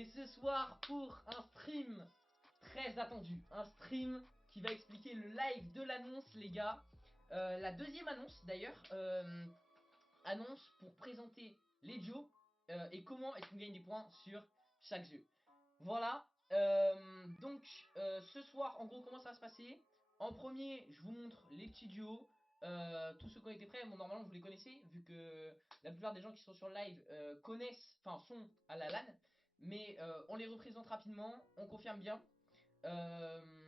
Et ce soir pour un stream très attendu, un stream qui va expliquer le live de l'annonce les gars. La deuxième annonce d'ailleurs, annonce pour présenter les duos et comment est-ce qu'on gagne des points sur chaque jeu. Voilà, donc ce soir en gros comment ça va se passer. En premier je vous montre les petits duos, tous ceux qui ont été prêts. Bon, normalement vous les connaissez vu que la plupart des gens qui sont sur le live connaissent, enfin sont à la LAN. Mais on les représente rapidement, on confirme bien.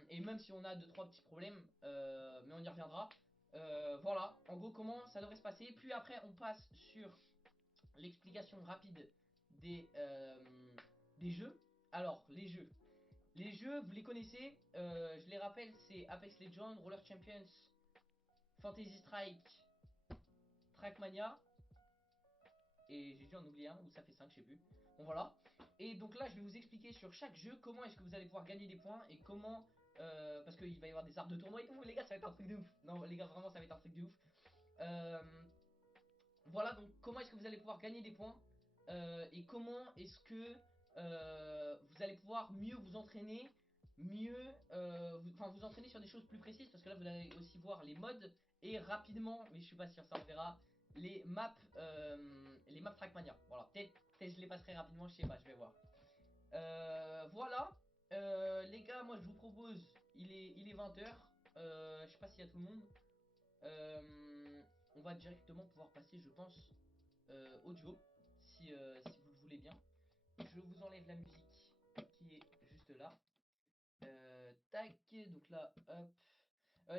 Et même si on a 2-3 petits problèmes, mais on y reviendra. Voilà, en gros comment ça devrait se passer. Puis après on passe sur l'explication rapide des jeux. Alors les jeux vous les connaissez, je les rappelle, c'est Apex Legends, Roller Champions, Fantasy Strike, Trackmania. Et j'ai dû en oublier un, ou ça fait 5, je sais plus. Bon voilà. Et donc là je vais vous expliquer sur chaque jeu comment est-ce que vous allez pouvoir gagner des points. Et comment, parce qu'il va y avoir des arbres de tournoi et tout. Les gars, ça va être un truc de ouf. Non les gars, vraiment ça va être un truc de ouf. Voilà, donc comment est-ce que vous allez pouvoir gagner des points, et comment est-ce que vous allez pouvoir mieux vous entraîner, mieux vous entraîner sur des choses plus précises. Parce que là vous allez aussi voir les modes et rapidement, mais je suis pas sûr, ça on verra, les maps Trackmania. Voilà, peut-être je les passerai rapidement, je sais pas, je vais voir. Voilà, les gars, moi je vous propose, il est 20h, je sais pas s'il y a tout le monde. On va directement pouvoir passer, je pense, au duo, si vous le voulez bien. Je vous enlève la musique qui est juste là. Tac, donc là, hop.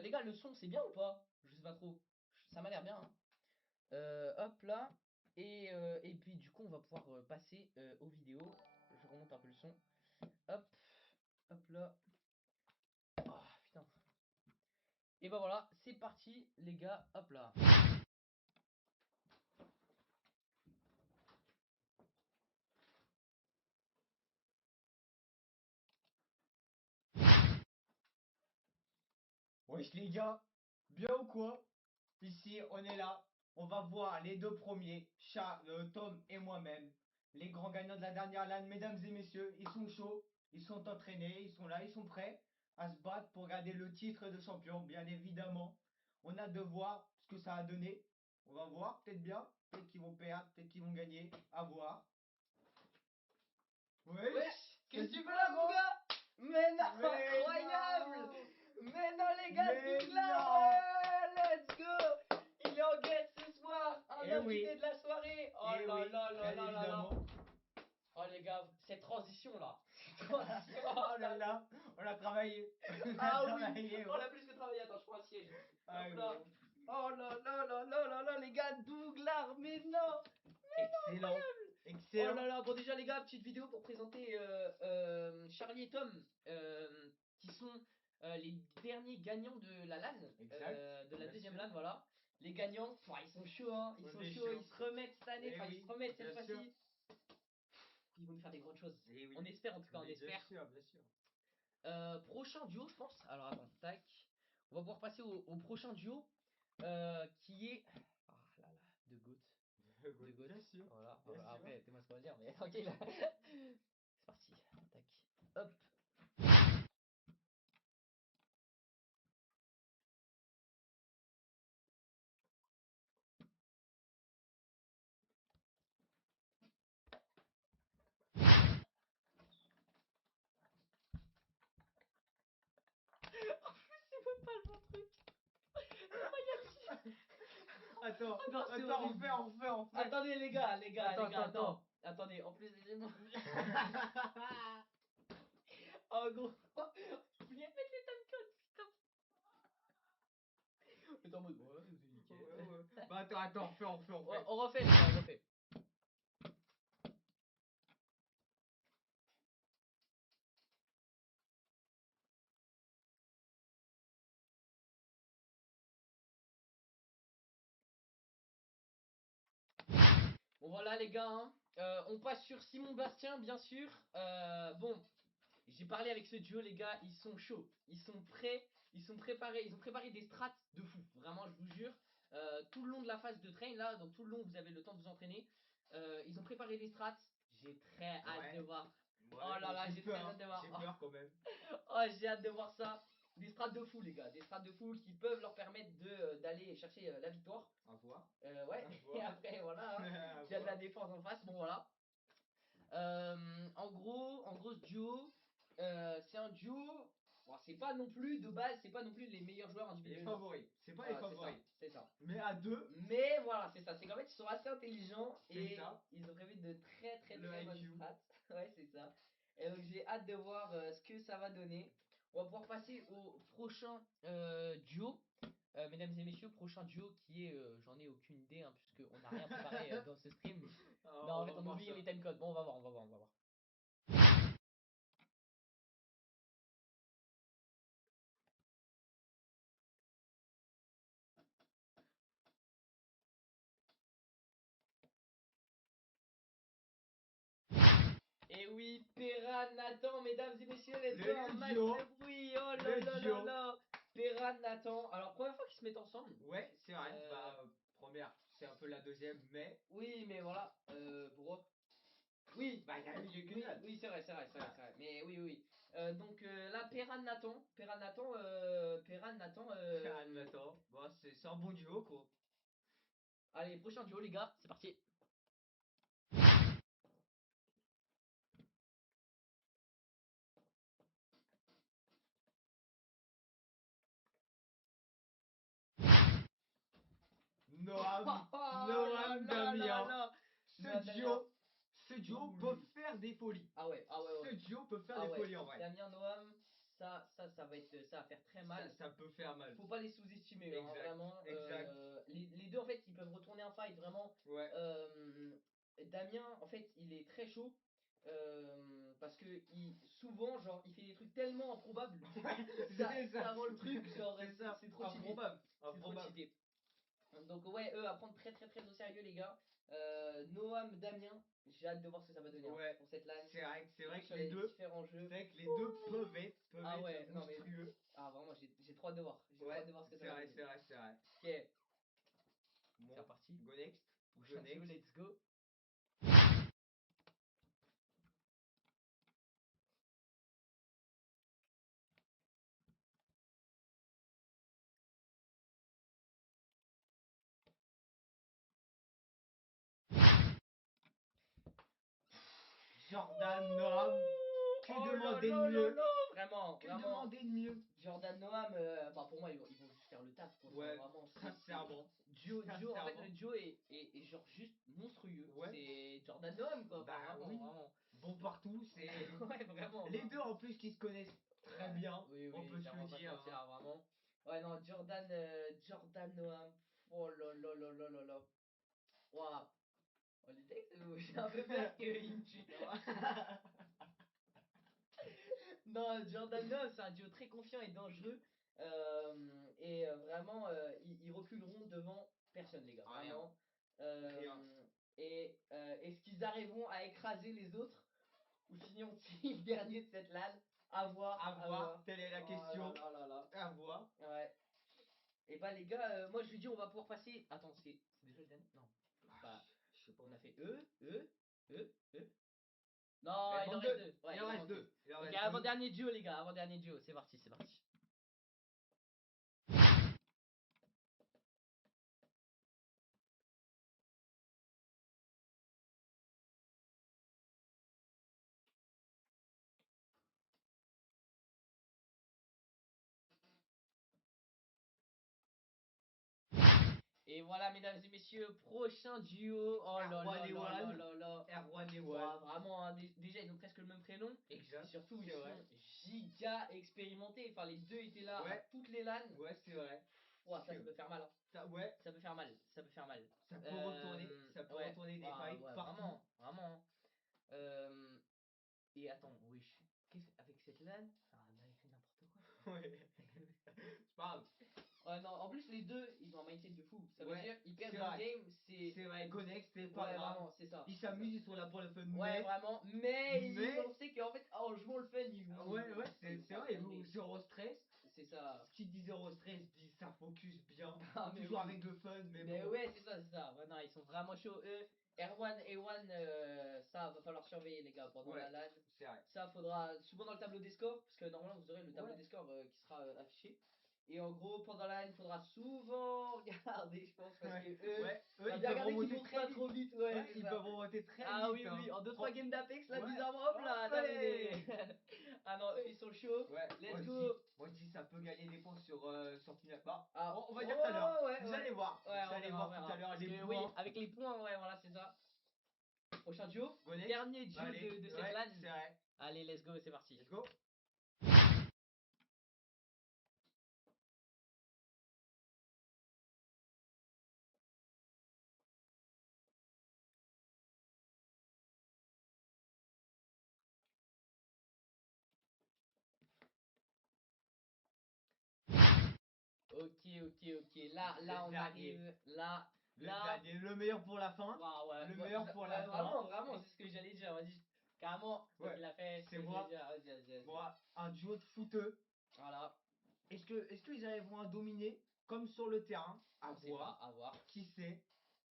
Les gars, le son c'est bien ou pas? Je sais pas trop. Ça m'a l'air bien. Hein. Hop là. Et puis du coup, on va pouvoir passer aux vidéos. Je remonte un peu le son. Hop, hop là. Oh putain. Et bah voilà, c'est parti les gars. Hop là. Wesh les gars, bien ou quoi? Ici on est là, on va voir les deux premiers, Tom et moi-même, les grands gagnants de la dernière LAN, mesdames et messieurs. Ils sont chauds, ils sont entraînés, ils sont là, ils sont prêts à se battre pour garder le titre de champion, bien évidemment. On a de voir ce que ça a donné. On va voir, peut-être bien, peut-être qu'ils vont perdre, peut-être qu'ils vont gagner, à voir. Wesh, qu'est-ce que tu fais là mon gars? Mais non, incroyable! Mais non les gars, Douglas, ouais, let's go! Il est en guest ce soir, un invité de la soirée. Oh là là là là là là. Oh les gars, cette transition là. Oh là là, on a travaillé. Ah oui, on a plus que travaillé. Attends, je prends un siège. Ah, Hop là. Oh là là là là là là les gars, Douglas, mais non! excellent, excellent. Oh là là, bon déjà les gars, petite vidéo pour présenter Charlie et Tom, qui sont les derniers gagnants de la LAN, de la deuxième LAN, voilà. Les gagnants, ils sont chauds, hein, ils sont chauds, ils se remettent cette année, ils se remettent cette fois-ci. Ils vont nous faire des grandes choses. On espère en tout cas, on espère. Bien sûr. Prochain duo, je pense. Alors attends, tac. On va pouvoir passer au prochain duo, qui est... Ah là là, de GOAT. De GOAT. Bien sûr. Voilà, Bien sûr. après, t'es moi ce qu'on va dire, mais tranquille. C'est parti, tac, hop. En plus, c'est même pas le bon truc. Comment il y a dit? Attends, Non, c'est attends, horrible. on fait. Attendez les gars, Attends. non. Attendez, en plus, laissez-moi. Oh gros, oubliez de mettre les timecodes, putain. T'es en mode, ouais, c'est nickel. Ouais. Bah attends, on fait. On refait les gars, on refait. Bon voilà les gars, hein. On passe sur Simon Bastien bien sûr. Bon, j'ai parlé avec ce duo les gars, ils sont chauds, ils sont prêts, ils sont préparés, ils ont préparé des strats de fou, vraiment je vous jure. Tout le long de la phase de train là, donc tout le long vous avez le temps de vous entraîner. Ils ont préparé des strats, j'ai très hâte de voir. Ouais, Oh là là, j'ai j'ai très peur, hâte de voir. j'ai peur quand même. Oh, j'ai hâte de voir ça. Des strats de fou, les gars. Des strats de fou qui peuvent leur permettre d'aller chercher la victoire. À voir. Ouais, À et voir. après, voilà. Hein. À Il y a de la voir. défense en face, bon voilà. En gros, ce duo, c'est un duo. Bon, c'est pas non plus de base, c'est pas non plus les meilleurs joueurs Les individuellement. favoris, c'est pas Voilà, les favoris. c'est ça. Mais à deux, Mais voilà, c'est ça. C'est qu'en fait, ils sont assez intelligents C'est et ça. ils ont prévu de très très Le très bonnes IQ. strats. Ouais, c'est ça. Et donc, j'ai hâte de voir ce que ça va donner. On va pouvoir passer au prochain duo. Mesdames et messieurs, prochain duo qui est, j'en ai aucune idée, hein, puisqu'on n'a rien préparé dans ce stream. Ah, Non, en on fait, va on a voir oublié ça. les timecodes. Bon, on va voir, on va voir, on va voir. Et oui, Perran Nathan, mesdames et messieurs, let's Le go, un max duo. de bruit. Oh là Le là duo. là là. Perran Nathan. Alors, première fois qu'ils se mettent ensemble. Ouais, c'est vrai. Euh, Bah, première, c'est un peu la deuxième, mais. Oui, mais voilà. Pourquoi? Oui, Bah, il y a eu quelques oui, dates. oui, c'est vrai, c'est vrai, c'est vrai, c'est vrai. Mais oui, oui, oui. Donc là, Perran Nathan. Perran Nathan. Perran Nathan. Ah, Nathan. Bon, c'est un bon duo, quoi. Allez, prochain duo, les gars. C'est parti. Noam, Oh là Noam là là Damien. là. Ce Noam Damien. duo Ouh, peut lui. faire des folies. Ah ouais, ah ouais, Ce ouais. duo peut faire Ah des ouais. folies en vrai. Damien Noam, ça va être, ça va faire très mal. Ça peut faire mal. Faut pas les sous-estimer, hein, Exact. vraiment. Exact. Les deux, en fait, ils peuvent retourner un fight, vraiment. Ouais. Damien, en fait, il est très chaud. Parce que souvent, genre, il fait des trucs tellement improbables. C'est Ça rend le truc, genre, C'est ça. c'est trop cheaté. Improbable. C'est trop Improbable. cheaté. Donc, ouais, eux, à prendre très très très au sérieux, les gars. Noam, Damien, j'ai hâte de voir ce que ça va donner hein, Ouais. pour cette LAN. C'est vrai que Sur les les deux. différents C'est jeux. vrai que les deux peuvent Ah être ouais, non mais. monstrueux. Ah, vraiment, j'ai trop hâte de voir. J'ai trop Ouais. hâte de voir ce que ça C'est va vrai, donner. c'est vrai, c'est vrai. Ok, c'est Bon. reparti. Go next. Go Prochain duo, next. let's go. Jordan Noam. Que Oh là demander de là là mieux? là. Vraiment, Que vraiment. demander de mieux? Jordan Noam, bah pour moi, ils vont juste faire le taf, quoi. Enfin, Ouais. vraiment, Sincèrement. en fait, Sincèrement. le duo est genre juste monstrueux. Ouais. C'est Jordan Noam, quoi. Enfin, Bah vraiment, oui. vraiment. Bon partout, c'est. Ouais, vraiment. Les deux en plus qui se connaissent très Ouais. bien, Oui, on oui, peut ça se on le va pas se dire. mentir, Hein. vraiment. Ouais, non, Jordan Noam. Oh là là là là là là. Waouh. Oh, les textes, j'ai un peu peur qu'il me tue, hein. Non, Jordan Noam, c'est un duo très confiant et dangereux. Vraiment, ils reculeront devant personne, les gars. Rien. Vraiment. Rien. Est-ce qu'ils arriveront à écraser les autres ou finiront-ils dernier de cette LAN? À voir, À à voir, voir. telle est la Oh question. là là là À voir. là. Ouais. Et bah les gars, moi je lui dis on va pouvoir passer. Attends, c'est déjà le dernier? Non. Bah, Je sais pas. on a fait E. Non, Mais il en manque reste deux. deux. Ouais, Il il en en reste manque deux. deux. Il en Ok, reste deux. avant-dernier duo, les gars, avant-dernier duo. C'est parti, c'est parti. Et voilà, mesdames et messieurs, prochain duo. Oh là Erwan là et là là Wan. là là. Erwan et Wan. Ouah, vraiment, hein, déjà, ils ont presque le même prénom. Et Exact. surtout, ils C'est vrai. sont giga expérimentés. Enfin, les deux étaient là à Ouais. toutes les LAN. Ouais, c'est vrai. Ouah, ça peut faire mal. Hein. Ouais. Ça peut faire mal. Ça peut faire mal. Ça peut retourner. Ça peut Ouais. retourner des Ah, fights ouais, partout. vraiment. Vraiment. Euh, et attends, wesh. Avec cette LAN, ça a écrit n'importe quoi. Ouais. C'est pas grave. Ouais, non, en plus, les deux, ils ont un mindset de fou. Ça veut Ouais, dire, ils perdent c'est une vrai. game, c'est. C'est vrai, go next, c'est pas Ouais, grave. vraiment, c'est ça. Ils c'est ça. s'amusent, ils sont là pour le fun, Ouais, mais. vraiment. Mais Mais. on sait qu'en fait, en jouant le fun, ils vont. Ouais, ouais, Ils c'est vont faire vrai, une dinguerie. zéro stress. c'est ça. Qui dit zéro stress dit ça focus bien. Ah, mais Toujours oui. avec le fun, mais Mais bon. ouais, c'est ça, c'est ça. Ouais, non, ils sont vraiment chauds. Eux, Erwan et Wan, ça va falloir surveiller, les gars, pendant Ouais. la LAN. C'est vrai. Ça, faudra souvent dans le tableau des scores, parce que normalement, vous aurez le tableau Ouais. des scores qui sera affiché. Et en gros, pendant la LAN, il faudra souvent regarder, je pense, parce que eux, Ouais, eux, faudra ils bien peuvent regarder qu'ils remonter montent très pas vite. trop vite. Ouais, Ouais, c'est ils ça. peuvent remonter très Ah vite. oui, Hein. oui, en 2-3 games d'Apex, là, Ouais. bizarrement, hop là, Hop, terminé. allez. Ah non, eux, ils sont chauds. Ouais, Let's go. moi je dis ça peut gagner des points sur final. Bah, Ah, on va dire tout à l'heure. ouais, Vous ouais. allez voir. Ouais, Vous on allez verra, on voir tout verra. à l'heure Parce les que points. oui, avec les points, ouais, voilà, c'est ça. Prochain duo. Go next. Dernier duo Allez, de cette ouais, LAN. c'est vrai. Allez, let's go, c'est parti. Let's go. Ok, ok, ok. Là, Le là, on dernier. arrive. Là, Le là. dernier, le meilleur pour la fin. Waouh, ouais, Le ouais, meilleur pour la fin. vraiment, vraiment, c'est ce que j'allais dire. Vas-y, carrément, c'est toi Ouais, qui l'as fait. c'est C'est ce que j'allais moi. dire. Vas-y, vas-y, vas-y. Moi, un duo de footeux. Voilà. Est-ce qu'ils arriveront à dominer comme sur le terrain? À On sait pas, voir. à voir. Qui sait?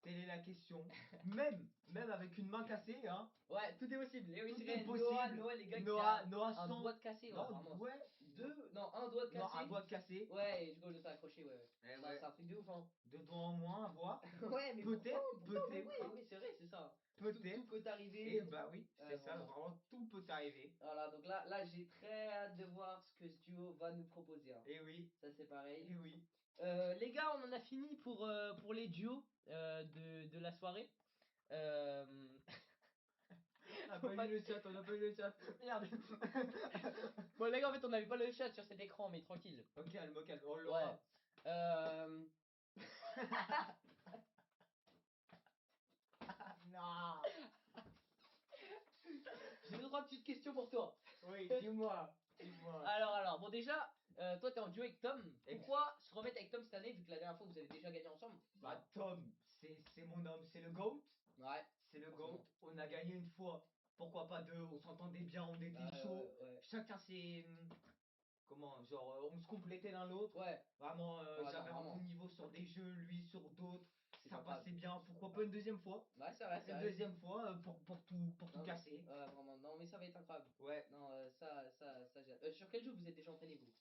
Telle est la question. Même avec une main cassée, hein. Ouais, tout est possible. Lewis Tout est Ray, Noah, possible. Noah, les gars qui Noah, a Noah un sans. doigt de cassé, ouais, Non, vraiment. ouais. Deux, non, un doigt de Non, cassé. un doigt de cassé. Ouais, et Hugo de accroché, ouais. Eh Ça, ouais. c'est un truc de ouf, hein. Deux doigts en moins, à voir. Ouais, mais Peut-être, pourtant, mais peut-être, oui, hein. oui, c'est vrai, c'est ça. Tout Peut-être. peut arriver. Et bah oui, Ouais, c'est ça, vraiment. vraiment, tout peut arriver. Voilà, donc là, j'ai très hâte de voir ce que ce duo va nous proposer, hein. Et oui, Ça, c'est pareil. et oui. Les gars, on en a fini pour les duos de la soirée. Euh, On n'a faut pas pas- eu le chat, on n'a pas eu le chat. Merde. Bon, les gars, en fait, on n'avait pas le chat sur cet écran, mais tranquille. Calme, calme, on Ouais. l'aura. Euh... Non. J'ai deux, trois petites questions pour toi. Oui, dis-moi, dis-moi. Alors, bon, déjà, toi, t'es en duo avec Tom. Pourquoi se remettre avec Tom cette année, vu que la dernière fois, vous avez déjà gagné ensemble? Bah Tom, c'est mon homme, c'est le GOAT. Ouais. C'est le Forcément. GOAT. On a gagné une fois. Pourquoi pas deux? On s'entendait bien, on était chaud. Ouais. Chacun ses. Comment? Genre, on se complétait l'un l'autre. Ouais. Vraiment, Ouais, non, j'avais un vraiment. bon niveau sur des jeux, lui sur d'autres. C'est Ça incroyable. passait bien. Pourquoi pas une deuxième fois? Ouais, c'est vrai, c'est Une vrai. deuxième fois pour tout Non, casser. ouais, vraiment. Non, mais ça va être incroyable. Ouais. Non, ça, j'ai hâte. Sur quel jeu vous êtes déjà entraîné, vous?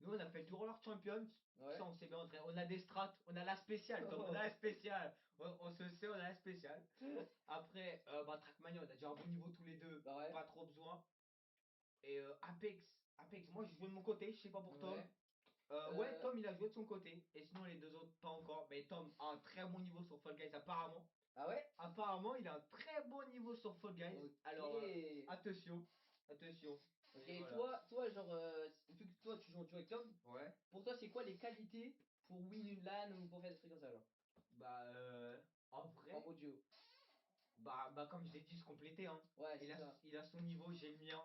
Nous, on a fait le Roller Champions. Ouais. Ça, on s'est bien entraîné. On a des strats. On a la spéciale, Tom. On a la spéciale. On se sait, on a la spéciale. Après, bah, Trackmania, on a déjà un bon niveau tous les deux. Bah ouais. Pas trop besoin. Et Apex, moi, je jouais de mon côté. Je sais pas pour Tom. Ouais. Ouais, Tom, il a joué de son côté. Et sinon, les deux autres, pas encore. Mais Tom a un très bon niveau sur Fall Guys, apparemment. Ah ouais? Apparemment, il a un très bon niveau sur Fall Guys. Ok. Alors, attention. Attention. Ok, Et et voilà. toi, genre, vu que toi, tu joues en duo avec Tom, Ouais. pour toi, c'est quoi les qualités pour win une LAN ou pour faire des trucs comme ça, genre? Bah, en En vrai. mode duo. Bah comme je l'ai dit, se compléter, hein. Ouais, Il c'est a, ça. il a son niveau, j'ai le mien.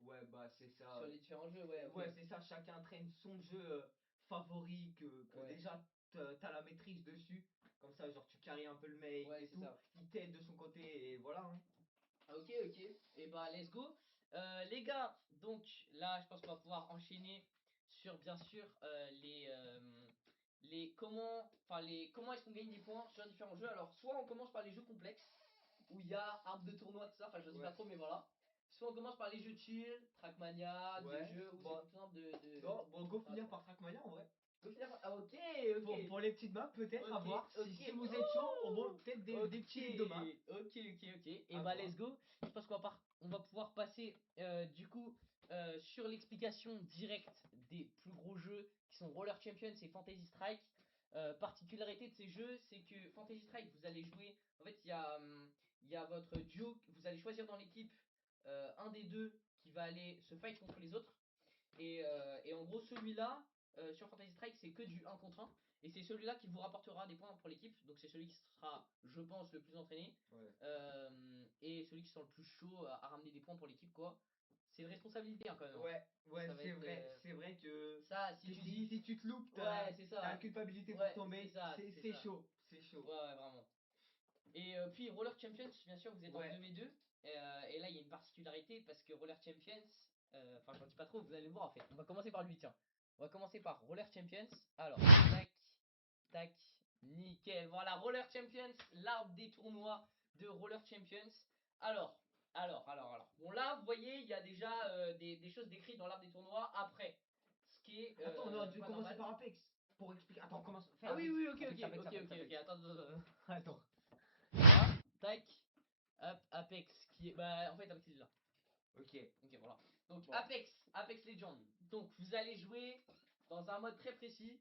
Ouais, bah c'est ça. Sur les différents jeux, ouais, ok. Ouais, c'est ça, chacun traîne son jeu favori que Ouais. déjà t'as la maîtrise dessus. Comme ça, genre tu carries un peu le mec Ouais, et c'est tout. ça. Il t'aide de son côté et voilà. Hein. Ok, ok. Et bah, let's go. Les gars, donc là, je pense qu'on va pouvoir enchaîner sur, bien sûr, comment est-ce qu'on gagne des points sur différents jeux. Alors, soit on commence par les jeux complexes, où il y a arbre de tournoi, tout ça, enfin, je dis Ouais. pas trop, mais voilà. Soit on commence par les jeux chill, Trackmania, des Ouais. jeux où Bon, c'est plus simple de... non, bon, go Ah, finir par Trackmania en vrai. Go finir par... Ah, ok, ok. Pour les petites maps, peut-être à Ok, voir. ok. Si vous êtes chaud, on va peut-être des Ok, petits leaks de maps. ok. Et À bah, voir. let's go. Je pense on va pouvoir passer du coup sur l'explication directe des plus gros jeux qui sont Roller Champions et Fantasy Strike. Particularité de ces jeux, c'est que Fantasy Strike, vous allez jouer. En fait, il y a votre duo. Vous allez choisir dans l'équipe un des deux qui va aller se fight contre les autres. Et en gros, celui-là, sur Fantasy Strike, c'est que du 1 contre 1. Et c'est celui-là qui vous rapportera des points pour l'équipe. Donc c'est celui qui sera, je pense, le plus entraîné. Ouais. Et celui qui sera le plus chaud à ramener des points pour l'équipe, quoi. C'est une responsabilité, hein, quand même. Ouais, Ça va c'est être, vrai, c'est vrai que ça, si tu dis... si tu te loupes, Ouais, c'est ça. t'as la culpabilité pour Ouais, ton c'est mec, ça, c'est c'est ça. chaud, c'est chaud. Ouais, vraiment. Et puis Roller Champions, bien sûr, vous êtes en Ouais, 2v2. Et là, il y a une particularité parce que Roller Champions, enfin, j'en dis pas trop, vous allez le voir en fait. On va commencer par lui, tiens. On va commencer par Roller Champions. Alors, tac, tac, nickel. Voilà, Roller Champions, l'arbre des tournois de Roller Champions. Alors. Bon, là, vous voyez, il y a déjà des choses décrites dans l'arbre des tournois après. Ce qui est. Attends, on aurait dû pas commencer normal. par Apex. Pour expliquer. Attends, commence. Fais Ah oui, Apex. oui, ok, Apex, ok, Apex, ok, Apex, ok, ok. Apex. Attends. Attends. Voilà, tac. Hop, Apex, qui est. Bah, en fait, Apex, il est là. Ok. Ok, voilà. Donc, Bon. Apex Legends. Donc, vous allez jouer dans un mode très précis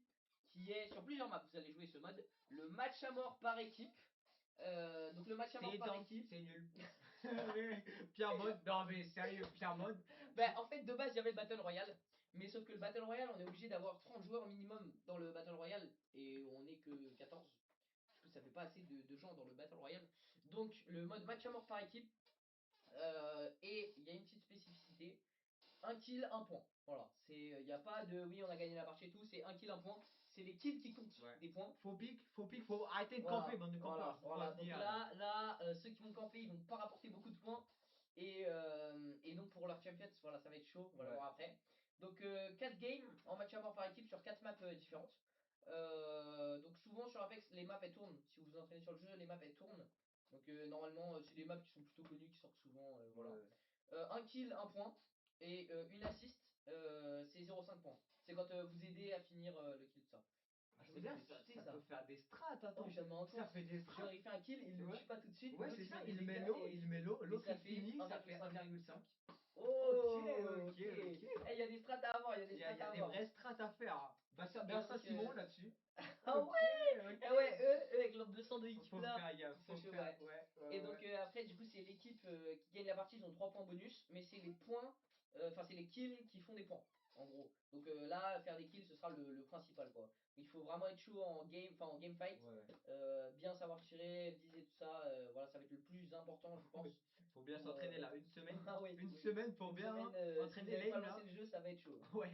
qui est sur plusieurs maps. Vous allez jouer ce mode, le match à mort par équipe. Donc, le match à mort C'est par éteint, équipe. c'est nul. Pierre mode. Non mais sérieux, Pierre mode. Bah, en fait, de base, il y avait le Battle Royale. Mais sauf que le Battle Royale, on est obligé d'avoir 30 joueurs minimum dans le Battle Royale. Et on est que 14. Du coup, ça fait pas assez de gens dans le Battle Royale. Donc, le mode match à mort par équipe. Et il y a une petite spécificité. Un kill, un point. Voilà. Il n'y a pas de oui, on a gagné la partie et tout. C'est un kill, un point. C'est les kills qui comptent Ouais. des points. Faut pique, faut arrêter de Voilà, camper, bande de campeurs. Je vous vois voilà. Donc venir, là, ceux qui vont camper, ils vont pas rapporter beaucoup de points. Et donc pour leur champions, voilà, ça va être chaud. On va le Ouais. voir après. Donc 4 games en match à mort par équipe sur 4 maps différentes. Donc souvent sur Apex, les maps elles tournent. Si vous vous entraînez sur le jeu, les maps elles tournent. Donc normalement, c'est des maps qui sont plutôt connues, qui sortent souvent. Voilà. Ouais. Un kill, un point. Et une assist, c'est 0,5 points. C'est quand vous aidez à finir le kill, tout ça. Ah, Je c'est vous ai bien, fait ça, chuter ça ça. peut faire des strats, Oh, attends. je viens de me rendre Ça compte. fait des strats. Genre, il fait un kill, il le Ouais. tue pas tout de suite. Ouais, l'autre, c'est il ça, met des il met dégâts l'eau, et- il met l'eau, et l'autre ça il fait finit, ça fait 1,5. 1,5. Oh, Ok. Eh, il y a des strats à avoir, il y a des Il y strats à a des avoir. vraies strats à faire, hein. Bah ça, Et grâce à donc, Simon là-dessus. Ah Ok, ouais! ok. Eh ouais, eux avec leur 200 de équipe Faut là, faire gaffe, ils sont faut chauds, faire. ouais. Ouais, Et ouais, donc ouais. après, du coup, c'est l'équipe qui gagne la partie, ils ont 3 points bonus, mais c'est les points, enfin c'est les kills qui font des points, en gros. Donc là, faire des kills, ce sera le principal, quoi. Il faut vraiment être chaud en game, enfin en game fight, Ouais. bien savoir tirer, viser tout ça, voilà, ça va être le plus important, je pense. Faut bien Pour, s'entraîner là, une semaine. Ah oui, Une oui. semaine pour Une bien semaine, si vous entraîner n'avez pas l'aim lancé là. le jeu, ça va être chaud. Ouais.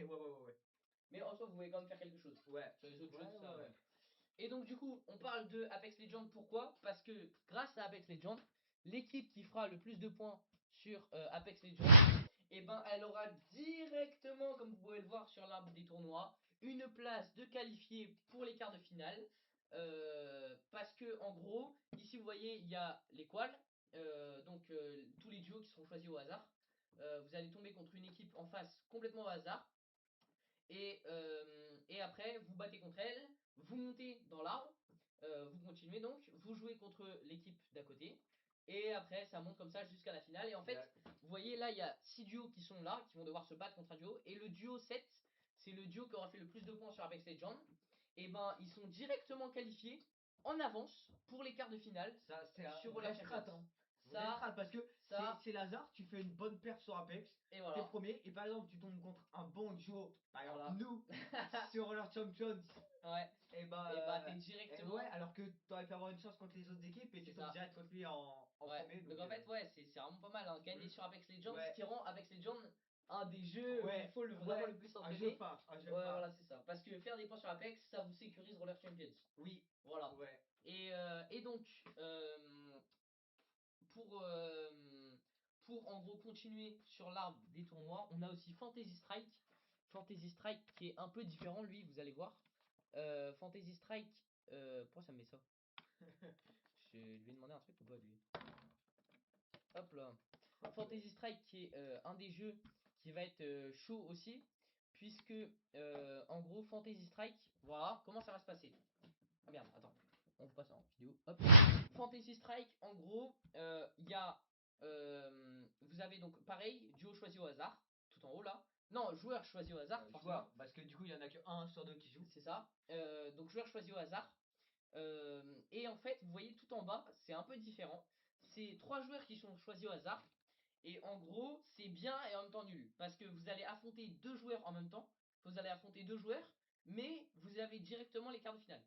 Mais en soi, vous pouvez quand même faire quelque chose. Ouais. Sur les autres jeux, Ouais, tout ça, ouais. ouais. Et donc du coup, on parle de Apex Legends. Pourquoi? Parce que grâce à Apex Legends, l'équipe qui fera le plus de points sur Apex Legends, eh ben, elle aura directement, comme vous pouvez le voir sur l'arbre des tournois, une place de qualifié pour les quarts de finale. Parce que en gros, ici vous voyez, il y a les quals, donc tous les duos qui seront choisis au hasard. Vous allez tomber contre une équipe en face complètement au hasard. Et après, vous battez contre elle, vous montez dans l'arbre, vous continuez donc, vous jouez contre l'équipe d'à côté, et après ça monte comme ça jusqu'à la finale. Et en fait, Ouais. vous voyez là, il y a 6 duos qui sont là, qui vont devoir se battre contre un duo, et le duo 7, c'est le duo qui aura fait le plus de points sur Apex Legends. Et ben, ils sont directement qualifiés en avance pour les quarts de finale Ça, c'est un sur vrai Roller strat, Champions. hein. Vrai strat, parce que Ça, c'est Lazare, tu fais une bonne perf sur Apex, et t'es voilà. premier, et par exemple, tu tombes contre un bon duo, par exemple, Voilà. nous, sur Roller Champions, Ouais. et Et bah, bah, t'es et directement. ouais, alors que t'aurais pu avoir une chance contre les autres équipes, et C'est tu tombes ça. direct contre lui en Ouais, premier, donc donc en fait, ouais, c'est vraiment pas mal, hein. Gagner sur Apex Legends, ce ouais, qui rend Apex Legends un des jeux où il ouais, faut vraiment le plus un jeu s'entraîner. phare, un jeu Ouais, phare. voilà, c'est ça. Parce que faire des points sur Apex, ça vous sécurise Roller Champions. Oui, Voilà. ouais. Et donc, pour, euh, pour en gros continuer sur l'arbre des tournois, on a aussi Fantasy Strike. Fantasy Strike qui est un peu différent, lui, vous allez voir. Fantasy Strike, pourquoi ça me met ça? Je lui ai demandé un truc ou pas, lui? Hop là. Fantasy Strike qui est un des jeux qui va être chaud aussi, puisque en gros Fantasy Strike, voilà comment ça va se passer. Ah merde, attends, on passe en vidéo. Hop. Fantasy Strike, en gros, il y a, vous avez donc pareil, duo choisi au hasard, tout en haut là. Non, joueur choisi au hasard, forcément. Joueur, parce que du coup, il y en a que un sur deux qui joue. C'est ça. Donc joueur choisi au hasard. Et en fait, vous voyez tout en bas, c'est un peu différent. C'est 3 joueurs qui sont choisis au hasard. Et en gros, c'est bien et en même temps nul. Parce que vous allez affronter 2 joueurs en même temps. Vous allez affronter 2 joueurs, mais vous avez directement les quarts de finale.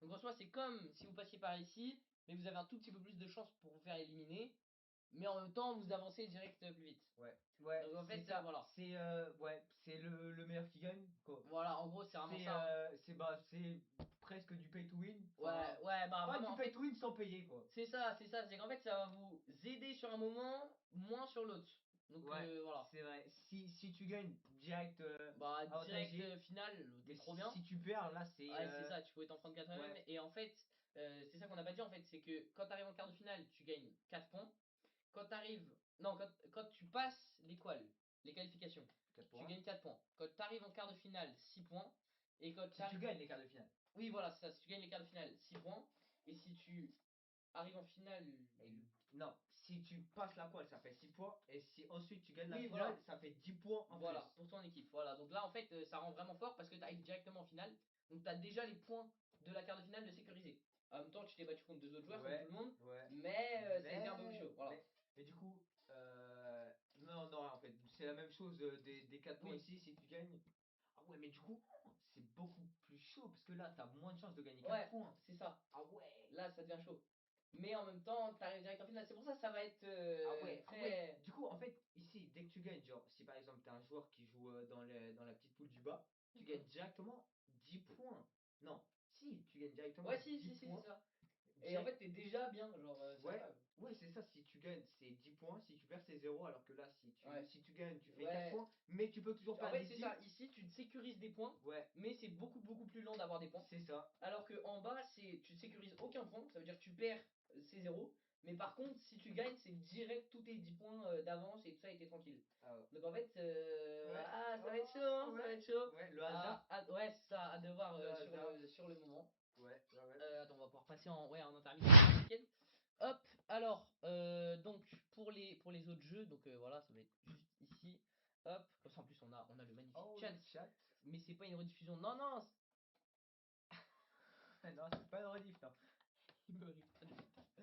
Donc en soi, c'est comme si vous passiez par ici, mais vous avez un tout petit peu plus de chance pour vous faire éliminer. Mais en même temps, vous avancez direct plus vite. Ouais, Donc en c'est fait, ça. voilà. C'est ouais, c'est le meilleur qui gagne, quoi. Voilà, en gros, c'est vraiment ça, hein. C'est presque du pay to win. Ouais, Enfin, ouais, bah pas vraiment, du en pay fait, to win sans payer, quoi. c'est ça. C'est qu'en fait, ça va vous aider sur un moment, moins sur l'autre. Donc Ouais, voilà. c'est vrai. Si tu gagnes direct, Bah, direct avantagé. finale, t'es Mais trop bien. si tu perds, là, c'est. Ouais, c'est ça, tu pouvais t'en prendre 4 même. Ouais. Et en fait, c'est ça qu'on n'a pas dit en fait, c'est que quand tu arrives en quart de finale, tu gagnes 4 points. Quand tu arrives. Non, quand tu passes l'équal, les qualifications, 4 tu points. gagnes 4 points. Quand tu arrives en quart de finale, 6 points. Et quand Si tu gagnes les quarts de finale. Oui, voilà, c'est ça. Si tu gagnes les quarts de finale, 6 points. Et si tu arrives en finale. Non, si tu passes la qual, ça fait 6 points. Et si ensuite tu gagnes la Oui, finale, voilà. ça fait 10 points en Voilà, plus. pour ton équipe. Voilà, donc là en fait, ça rend vraiment fort parce que tu arrives directement en finale. Donc tu as déjà les points de la quart de finale de sécuriser. En même temps, tu t'es battu contre 2 autres joueurs comme tout le monde. Ouais. Mais ça a été un peu plus chaud. Voilà. Mais du coup, non, non, en fait, c'est la même chose des 4 points Oui. ici si tu gagnes. Ah ouais, mais du coup, c'est beaucoup plus chaud parce que là, t'as moins de chances de gagner 4 Ouais, points. c'est ça. Ah ouais. Là, ça devient chaud. Mais en même temps, tu arrives direct en finale. C'est pour ça que ça va être Ah ouais, ah très. ouais. Du coup, en fait, ici, dès que tu gagnes, genre, si par exemple t'es un joueur qui joue dans la petite poule du bas, tu gagnes directement 10 points. Non, si, tu gagnes directement Ouais, si, 10 si, points. c'est ça. Et en fait, t'es déjà bien. Genre, c'est Ouais, incroyable. ouais, c'est ça. Si tu gagnes, c'est 10 points. Si tu perds, c'est 0. Alors que là, Ouais. si tu gagnes, tu fais 4 Ouais. points. Mais tu peux toujours En faire fait, des c'est 10. ça. Ici, tu te sécurises des points. Ouais, Mais c'est beaucoup, beaucoup plus lent d'avoir des points. c'est ça. Alors que en bas, tu ne sécurises aucun point, ça veut dire que tu perds, c'est 0. Mais par contre, si tu gagnes, c'est direct tous tes 10 points d'avance et tout ça, et t'es tranquille. Ah ouais. Donc en fait, Ouais. ça va être chaud, hein, ça va être chaud. Ouais, le hasard. Ouais, c'est ça, à devoir Le hasard. sur le moment. Ouais, ouais, ouais. Attends, on va pouvoir passer en intermittent. Nickel. Hop, alors, donc pour les autres jeux, donc voilà, ça va être juste ici. Hop, comme ça en plus on a le magnifique Oh, chat. le chat. Mais c'est pas une rediffusion. Non, non, Non, c'est pas une rediff, non. il me répond.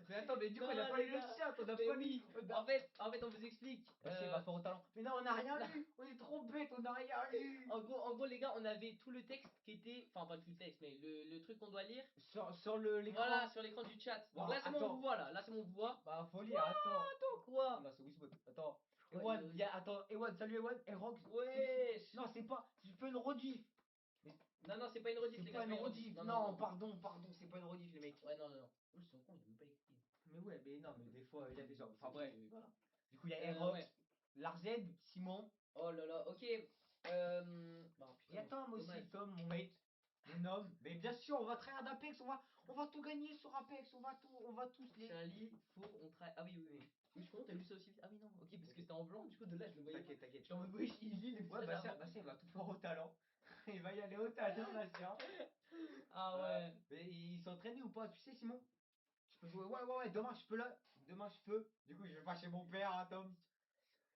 Mais attends, mais du coup, on a Non, pas les eu le gars. chat. On a Mais pas oui, on a- en fait, on vous explique. Bah si, va fort au talent. Mais non, on a rien lu. On est trop bête, on a rien lu. En gros, les gars, on avait tout le texte qui était. Enfin, pas tout le texte, mais le truc qu'on doit lire. Sur l'écran. Voilà, sur l'écran du chat. Donc Bon, là, c'est bon, on vous attends. voit là. Là, c'est bon, on vous voit. Bah, faut lire, attends. Attends, quoi? Là, c'est Wisbot. Attends. Ouais, Ewan, attends, Ewan, salut Ewan. Et Rox. Wesh. Non, c'est pas. Tu fais une rediff. Mais Non, non, c'est pas une rediff, c'est les gars, pas c'est une pas une rediff. rediff. Non, non, Non, non. pardon, c'est pas une rediff, les mecs. Ouais, non, non, non. Eux, ils sont cons, ils ont même pas écouté. Mais ouais, mais non, mais des fois, il y a des gens. Enfin, bref. Voilà. Du coup, il y a Erox, Ouais. Larzen, Simon. Oh là là, ok. Bah Et putain, non, attends, moi dommage. aussi, Tom, mon mate. Mon homme. Mais bien sûr, on va tryhard Apex, on va tout gagner sur Apex, on va tous les. Charlie, on travaille. Ah oui, oui, oui. Oui, je comprends, t'as lu ça aussi vite. Ah oui, non, ok, parce que c'était en blanc, du coup, de là, je le voyais pas. T'inquiète, t'inquiète. J'étais en mode, wesh, il lit les Ouais, messages avant. bah ça, il va tout faire au talent. Il va y aller au talent, là, tiens. Ah ouais. Mais ils sont entraînés ou pas? Tu sais, Simon? Je peux jouer. Ouais, ouais, ouais, demain je peux là. Demain je peux. Du coup, je vais pas chez mon père, hein, Tom.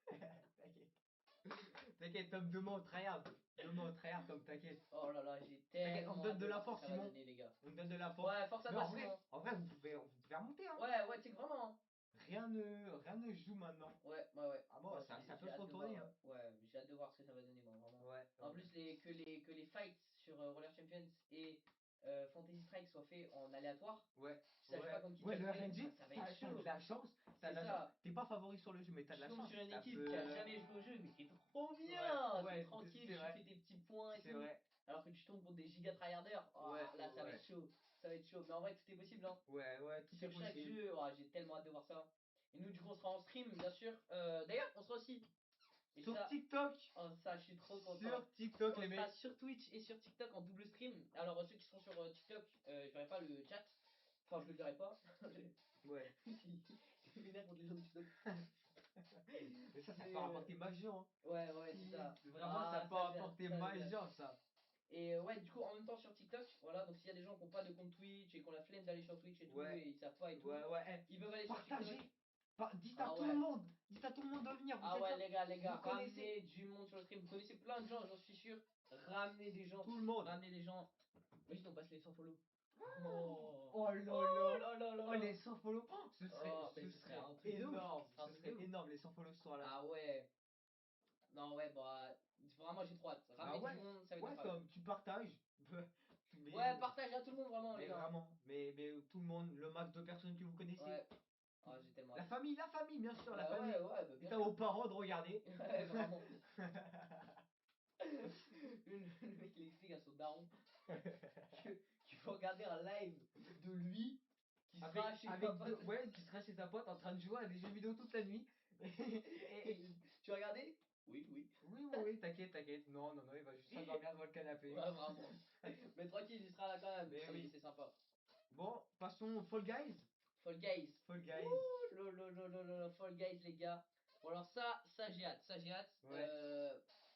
T'inquiète. T'inquiète, Tom, demain on tryhard. Demain on tryhard, Tom, t'inquiète. Oh là là, j'ai T'inquiète, on me tellement donne hâte de de la voir ce que force, ça va Simon. donner, les gars. On me donne de la force. Ouais, force à Mais toi, Simon. en vrai, vous pouvez remonter, hein. Ouais, tu sais que vraiment. Hein. Rien ne joue maintenant. Ouais, ouais, ouais. Ah bon, Non, ça peut j'ai se hâte de voir. retourner, hein. Ouais, j'ai hâte de voir ce que ça va donner, moi, vraiment. Ouais. En plus, que les fights sur Roller Champions et Fantasy Strike soient faits en aléatoire. Ouais. Tu saches pas contre qui Ouais, tu le vas tomber. RNG, Ça va t'as être chaud. de la chance. T'as C'est de la chance. ça. T'es pas favori sur le jeu, mais t'as de Tu la tombes chance. sur une Ça équipe qui a peut. jamais joué au jeu, mais qui est trop Ouais, bien. T'es ouais, tranquille, c'est tu vrai. fais tes petits points et C'est tout. vrai. Alors que tu tombes contre des giga tryharders. Oh, Ouais, là, ça va ouais. être chaud. Ça va être chaud. Mais en vrai, tout est possible, hein. Ouais, ouais, tout est Sur chaque possible. jeu, oh, j'ai tellement hâte de voir ça. Et nous, du coup, on sera en stream, bien sûr. D'ailleurs, on sera aussi. Et Sur ça, TikTok. oh, ça, je suis trop content. Sur TikTok, On les sera mecs. sur Twitch et sur TikTok en double stream. Alors, ceux qui seront sur TikTok, je verrai pas le chat. Enfin, je le verrai pas. Ouais. Il m'énerve contre les gens de TikTok. Mais ça Mais, peut rapporter majeur, hein. ouais, ouais, c'est ça. Vraiment, ça peut Ça, j'ai hâte, rapporter ça, j'ai hâte. majeur, ça. Et ouais, du coup, en même temps sur TikTok, voilà, donc s'il y a des gens qui n'ont pas de compte Twitch et qui ont la flemme d'aller sur Twitch et tout, Ouais. et ils savent pas et tout, Ouais, ouais. ils peuvent aller sur TikTok. Partagez. Dites à Ah tout le ouais. monde. Dites à tout le monde de venir. Vous Ah êtes ouais, là. les gars, Vous connaissez ramenez du monde sur le stream. Vous connaissez plein de gens, j'en suis sûr. Ramenez des gens. tout le monde. Ramenez des gens. Imagine, on passe les 100 follow. Oh, Oh là oh là. là là là Oh, là. les 100 follow. Oh, Oh, mais ce serait un truc de ouf. énorme. Ce serait un Ce truc de serait ouf. énorme, les 100 follow ce soir-là. Ah ouais. Non, ouais, bah, vraiment, j'ai trop hâte. Bah Ramenez du ouais. monde, ça va être Ouais, incroyable. Tom, tu partages. Ouais, Mais, partagez à tout le monde, vraiment, les mais gars. vraiment. Mais tout le monde, le max de personnes que vous connaissez. Ouais. Ah, j'ai tellement hâte. La famille, bien sûr, la Bah ouais, famille. ouais, bah bien Dites à sûr. vos parents de regarder. Ouais, vraiment. Le mec, il explique à son daron que, qu'il faut regarder un live de lui qui avec sera chez un avec pote. ouais, qui sera chez sa pote en train de jouer à des jeux vidéo toute la nuit. Et Tu as regardé? Oui, oui. Oui, t'inquiète. Non, il va juste s'endormir devant le canapé. Ouais, vraiment. Mais tranquille, il sera là quand même. Mais oui. C'est sympa. Bon, passons au Fall Guys. Fall Guys. Fall Guys. Ouh, Fall Guys, les gars. Bon, alors ça j'ai hâte. Ouais.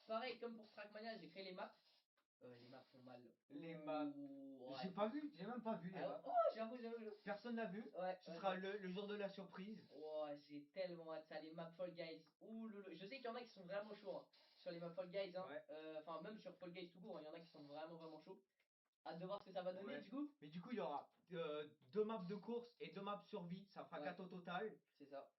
Pareil, comme pour Trackmania, j'ai créé les maps. Les maps font mal. Les maps. Ouh, ouais. J'ai même pas vu les Ah, maps. oh, j'avoue. Personne n'a vu. Ouais, Ce ouais, sera le jour de la surprise. oh, j'ai tellement hâte ça, les maps Fall Guys. Ouh, je sais qu'il y en a qui sont vraiment chauds hein, sur les maps Fall Guys. Hein. Ouais. Enfin, même sur Fall Guys tout court, hein, il y en a qui sont vraiment chauds. Hâte de voir ce que ça va donner Ouais. du coup. Mais du coup, il y aura 2 maps de course et 2 maps survie. Ça fera Ouais. 4 au total. C'est ça.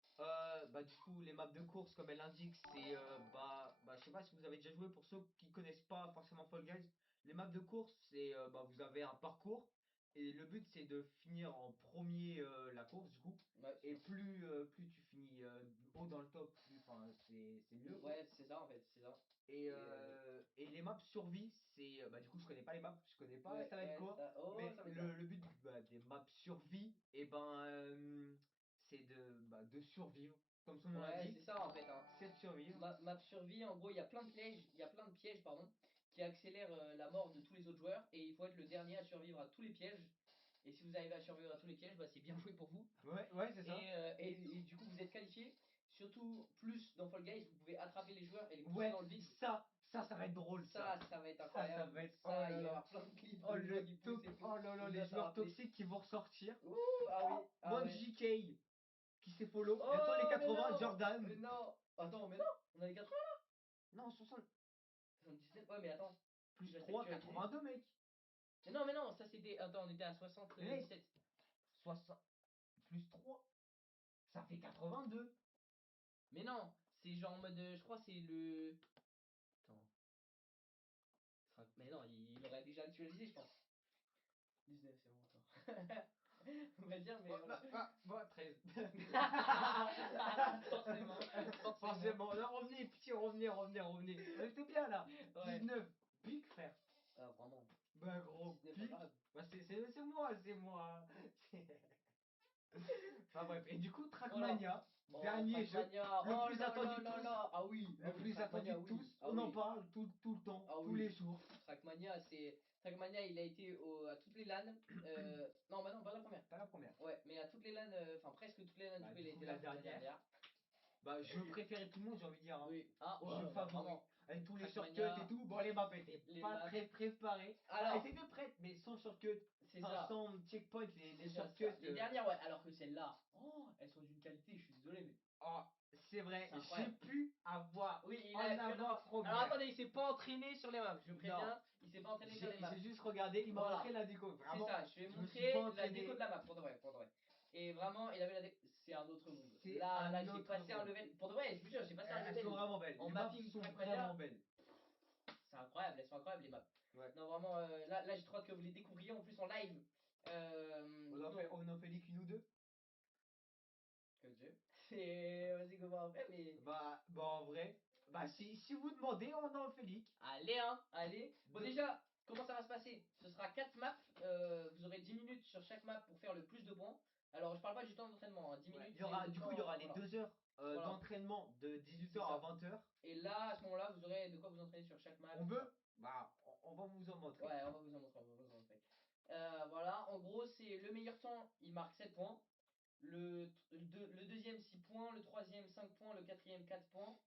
Du coup, les maps de course, comme elle l'indique, c'est je sais pas si vous avez déjà joué. Pour ceux qui connaissent pas forcément Fall Guys, les maps de course, c'est vous avez un parcours et le but c'est de finir en premier la course du coup. Ouais, Et plus tu finis haut dans le top, plus enfin c'est mieux quoi. ouais, c'est ça en fait, c'est ça. Et les maps survie, c'est du coup je connais pas les maps, je connais pas Ouais, ça va être ouais, quoi. ça. Oh, Mais ça va être ça. le but des maps survie, c'est de survivre, comme son nom Ouais, l'indique, c'est ça en fait. Hein. c'est de survivre. Map survie, en gros, il y a plein de pièges, pardon, qui accélèrent la mort de tous les autres joueurs et il faut être le dernier à survivre à tous les pièges. Et si vous arrivez à survivre à tous les pièges, bah c'est bien joué pour vous. Ouais, c'est ça. Et du coup, vous êtes qualifié. Surtout, plus dans Fall Guys, vous pouvez attraper les joueurs et les pousser Ouais, dans le vide. ça va être drôle ça. Ça va être Ça incroyable. va être, oh Ça, là il va y là. avoir plein de clips Oh de gens le qui poussent top, et tout. oh là là, Il les va s'en joueurs rappeler. toxiques qui vont ressortir. Ouh, ah oui, ah Mon ouais. JK qui s'est follow, bientôt les Oh, mais 80, non! Jordan. Mais non! Attends, mais non! On a les 80 là? Non, 60 77? Ouais, mais attends. plus Je reste 3, actualisé. 82 mec. Mais non, ça c'était. Attends, on était à Mais mec, 77. 60 plus 3, ça fait 82. Mais non, c'est genre en mode. Je crois c'est le. Attends. Mais non, il aurait déjà actualisé, je pense. 19, c'est bon, attends. On va dire, mais voilà. 13. Forcément. Forcément. Non, revenez, petit, revenez. On était bien là. Ouais. 19. Big frère. Ah, vraiment. Bah gros, 19 big. grave. C'est moi. Enfin bref, et du coup, Voilà. Trackmania, Oh, dernier jeu, Trackmania. le Oh plus là attendu là de là tous. là. Ah oui, Le plus attendu Trackmania, de oui. tous, Ah on en oui. parle tout le temps, Ah tous oui. les jours. Trackmania, c'est. Trackmania, il a été à toutes les LAN. Non, bah non, pas la première. Pas la première. Ouais, mais à toutes les LAN, enfin presque toutes les LAN, du coup, il a Du coup, été la là la dernière. dernière. Jeu préféré de tout le monde, j'ai envie de dire. Hein. Oui. Ah, ouais, Jeu bah, favori. vraiment. Avec tous les Trackmania, shortcuts et tout. Bon, les maps étaient les pas maps. très préparées. Enfin, elles Alors, étaient prêtes, mais sans shortcut. c'est Enfin, ça. sans checkpoint, les C'est ça, shortcuts. Les dernières, ouais. Alors que celles-là, oh, elles sont d'une qualité, je suis désolé, mais. Oh, c'est vrai, C'est j'ai incroyable. pu avoir Oui, il en a pu avoir. Alors avant-première. attendez, il s'est pas entraîné sur les maps, je Non, préviens. Il s'est pas entraîné sur les maps. j'ai juste regardé, il m'a Voilà. montré la déco. C'est Vraiment, ça, je vais je me suis pas montrer la déco de entraîné. la map, pour de vrai, pour de vrai. Et vraiment, il avait c'est un autre monde. C'est Là, un j'ai autre passé un monde. level. Pour de vrai, je vous jure, j'ai passé un Elles sont level vraiment belles. en Les maps mapping sont Trackmania. vraiment belles. C'est incroyable, elles sont incroyables les maps. Ouais. Non, vraiment, là j'ai trop hâte que vous les découvriez en plus en live. On en fait les qu'une ou deux. Comme tu veux. Vas-y, go voir après, mais. En vrai. Si vous demandez, on en fait leak. Allez, hein, allez. Bon, déjà, comment ça va se passer? Ce sera 4 maps. Vous aurez 10 minutes sur chaque map pour faire le plus de points. Alors, je parle pas du temps d'entraînement, hein. 10 Ouais. minutes, Il y c'est aura, le du coup, il y aura temps. les Voilà. 2 heures Voilà. d'entraînement de C'est 18h à ça. 20h. Et là, à ce moment-là, vous aurez de quoi vous entraîner sur chaque map. On Tout ça. veut on va vous en montrer. Ouais, on va vous en montrer. Voilà, en gros, c'est le meilleur temps, il marque 7 points. Le deuxième 6 points, le troisième 5 points, le quatrième 4 points.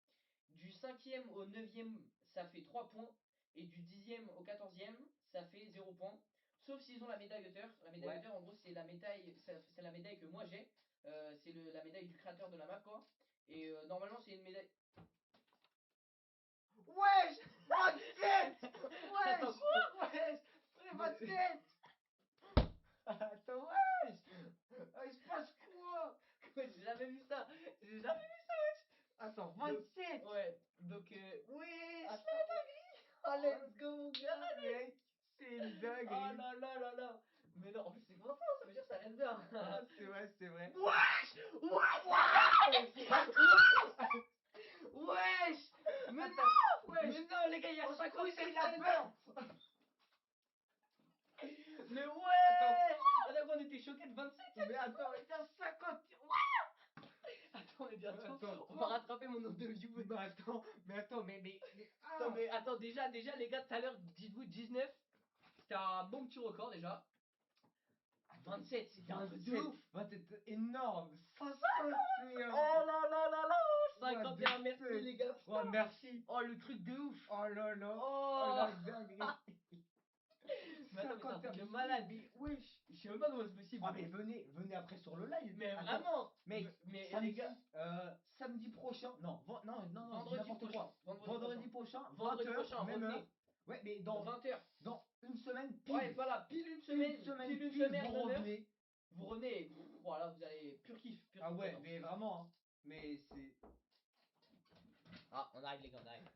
Du cinquième au neuvième, ça fait 3 points. Et du dixième au quatorzième, ça fait 0 points. Sauf s'ils ont la médaille Auteur. La médaille Ouais. Auteur, en gros, c'est la médaille, c'est la médaille que moi j'ai. C'est la médaille du créateur de la map, quoi. Et normalement, c'est une médaille. Wesh! Basket! Attends, Wesh! quoi? Wesh! Les baskets! Attends, wesh! Il se passe quoi? J'ai jamais vu ça. J'ai jamais vu ça. Attends, Donc, 27! ouais, donc. Wesh! Attends. Oh, let's go, mon gars. Mec, c'est une Oh dinguerie! là là là là. Mais non, en plus, c'est content, ça veut dire que ça reste bien. Ah, c'est vrai, c'est vrai. Wesh! Wesh! Mais Attends, non! wesh! Mais non, les gars, il y a Au 50 secours, il a personnes! peur! Mais Attends, ouais! Attends, on était choqués de 27? mais attends, il y a 50! attends, mais bientôt, Attends, on va quoi rattraper mon nombre de views. Attends, mais attends, déjà, les gars, tout à l'heure, dites-vous 19. C'était un bon petit record déjà. 27, c'était un truc de 27, ouf. 27, énorme. 51. Oh là là là là, What 51, the merci fuck. les gars. Oh, merci. Oh, le truc de ouf. Oh là là. Oh Oh. la dinguerie. Mais attends, mais c'est un truc de 51, malade. mais wesh. Je sais même pas comment c'est possible. Ah mais venez après sur le live. Mais Attends, vraiment. mec, Mais samedi, les gars, samedi prochain, non, non, je dis vendredi n'importe prochain. quoi. Vendredi prochain, Vendredi 20h, prochain, même revenez. heure. Ouais, mais dans 20h. une semaine pile. Ouais, voilà, pile une semaine. Pile une semaine, vous même heure. revenez. Vous revenez. Pff, voilà, vous allez pur kiff. Pur Ah kiff, ouais, non. mais vraiment, hein. Mais c'est. Ah, on arrive les gars, on arrive.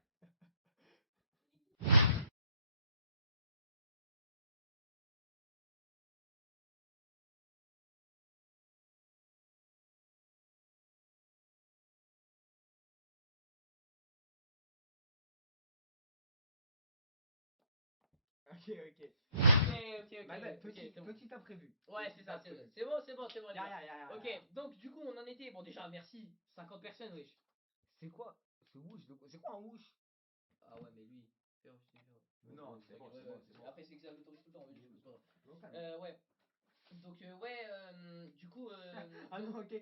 Ok, ok. Ok. Bah, Ok, petit, c'est bon. petit imprévu. Ouais, Petit c'est ça, imprévu. c'est bon, les gars. Ya. Ok, donc du coup, on en était. Bon, déjà, merci. 50 personnes, wesh. C'est quoi ce whoosh de... C'est quoi un whoosh? Ah ouais, mais lui. Non, c'est bon, c'est bon, c'est bon. Après, c'est que ça l'autorise tout le temps, mais du coup, c'est pas grave. Local. Ouais. Donc, ouais, du coup. Ah non, ok.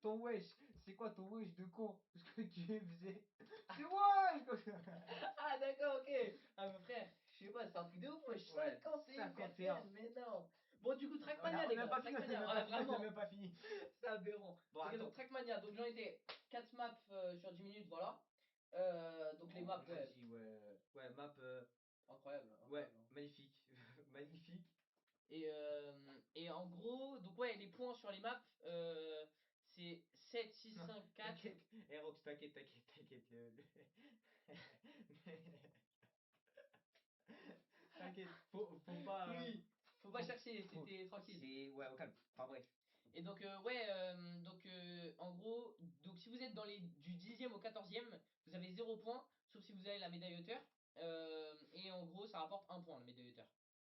Ton wesh, c'est quoi ton wesh de con? Ce que tu faisais. C'est wesh! Ah, d'accord, ok. Ah, mon frère, je sais pas, c'est un truc de ouf, wesh. Ouais, 51 51. personnes, mais non. Bon, du coup, On Trackmania, a les même gars. pas fini, on a Trackmania, même ouais, pas fini, on a vraiment. même pas fini. C'est aberrant. Bon, Ok, attends. donc Trackmania, donc j'en étais 4 maps sur 10 minutes, voilà. Donc les maps, ouais. Vas-y, ouais. Ouais, map. Incroyable. Ouais, Incroyable. magnifique. Magnifique. Et en gros, donc ouais, les points sur les maps, c'est 7, 6, 5, 4. T'inquiète. Eh, Rox, t'inquiète. T'inquiète, faut pas. Oui, faut pas faut- chercher, c'était tranquille. C'est. Ouais, au calme. Enfin, bref. Et donc, ouais, en gros, donc si vous êtes dans les du 10e au 14e, vous avez 0 points, sauf si vous avez la médaille hauteur. Et en gros, ça rapporte 1 point la médaille hauteur.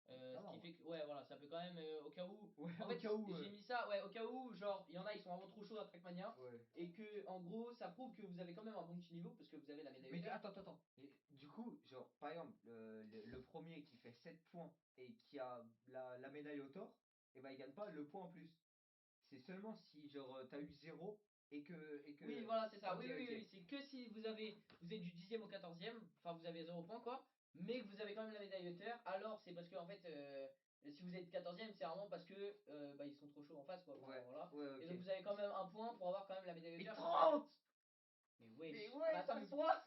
Ça Ce va, qui ouais. fait que, ouais, voilà, ça peut quand même, au cas où. Ouais, En au fait, cas où. j'ai mis ça, ouais, au cas où, genre, il y en a, ils sont vraiment trop chauds à Trackmania. Ouais. Et que, en gros, ça prouve que vous avez quand même un bon petit niveau parce que vous avez la médaille Mais hauteur. attends. Et du coup, genre, par exemple, le premier qui fait 7 points et qui a la médaille au tort, et ben il gagne pas le point en plus. C'est seulement si, genre, t'as eu 0 et que. Oui, voilà, c'est ça. Ok, ok. C'est que si vous êtes du 10e au 14e, enfin vous avez 0 point quoi, mais que vous avez quand même la médaille hauteur, alors c'est parce que en fait, si vous êtes 14e, c'est vraiment parce que bah, ils sont trop chauds en face quoi. Enfin, Ouais, voilà. ouais, Et ok. donc vous avez quand même un point pour avoir quand même la médaille Mais hauteur. 30! Mais wesh. Mais ouais, Bah, attends, ça mais se passe quoi?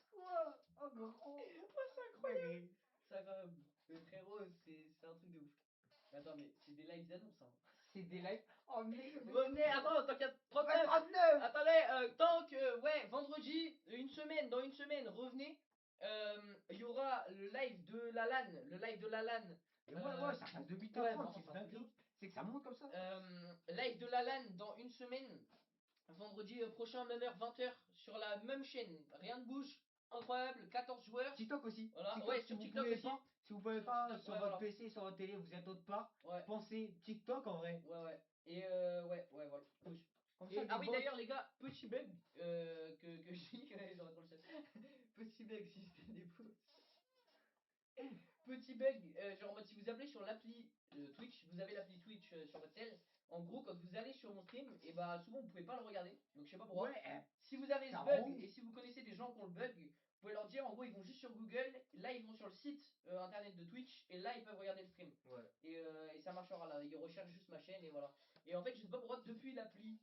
Oh, gros! c'est incroyable. C'est incroyable. Mais frérot, c'est un truc de ouf. Mais attends, mais c'est des lives d'annonce hein. C'est des lives. Oh, mais. Revenez, attends, tant qu'il y a 39. 39! Attendez, tant que, ouais, vendredi, dans une semaine, revenez. Il y aura le live de la LAN. Le live de la LAN. Mais ouais, ça passe de 8 à Ouais, 30, vraiment, c'est c'est un truc de dingue. ouf. C'est que ça monte comme ça. Live de la LAN dans une semaine. Vendredi prochain, même heure, 20h, sur la même chaîne. Rien ne bouge. Incroyable, 14 joueurs. TikTok aussi. Voilà, TikTok, ouais, si sur vous TikTok pouvez aussi. pas, si vous pouvez Sur pas TikTok, sur ouais, votre voilà. PC, sur votre télé, vous êtes autre part, Ouais. pensez TikTok en vrai. Ouais. Et ouais, voilà. Comme ça, Et, les ah oui, bots. d'ailleurs, les gars, petit bug que j'ai mis, ouais, j'aurais trop le seum. Petit bug si c'était des posts. Petit bug, genre en mode si vous appelez sur l'appli Twitch, vous avez l'appli Twitch sur votre tel. En gros, quand vous allez sur mon stream, et bah souvent vous pouvez pas le regarder. Donc je sais pas pourquoi. Ouais, Si vous avez ce ça bug rend ouf. et si vous connaissez des gens qui ont le bug, vous pouvez leur dire en gros ils vont juste sur Google, là ils vont sur le site internet de Twitch et là ils peuvent regarder le stream. Ouais. Et ça marchera là, ils recherchent juste ma chaîne et voilà. Et en fait je sais pas pourquoi depuis l'appli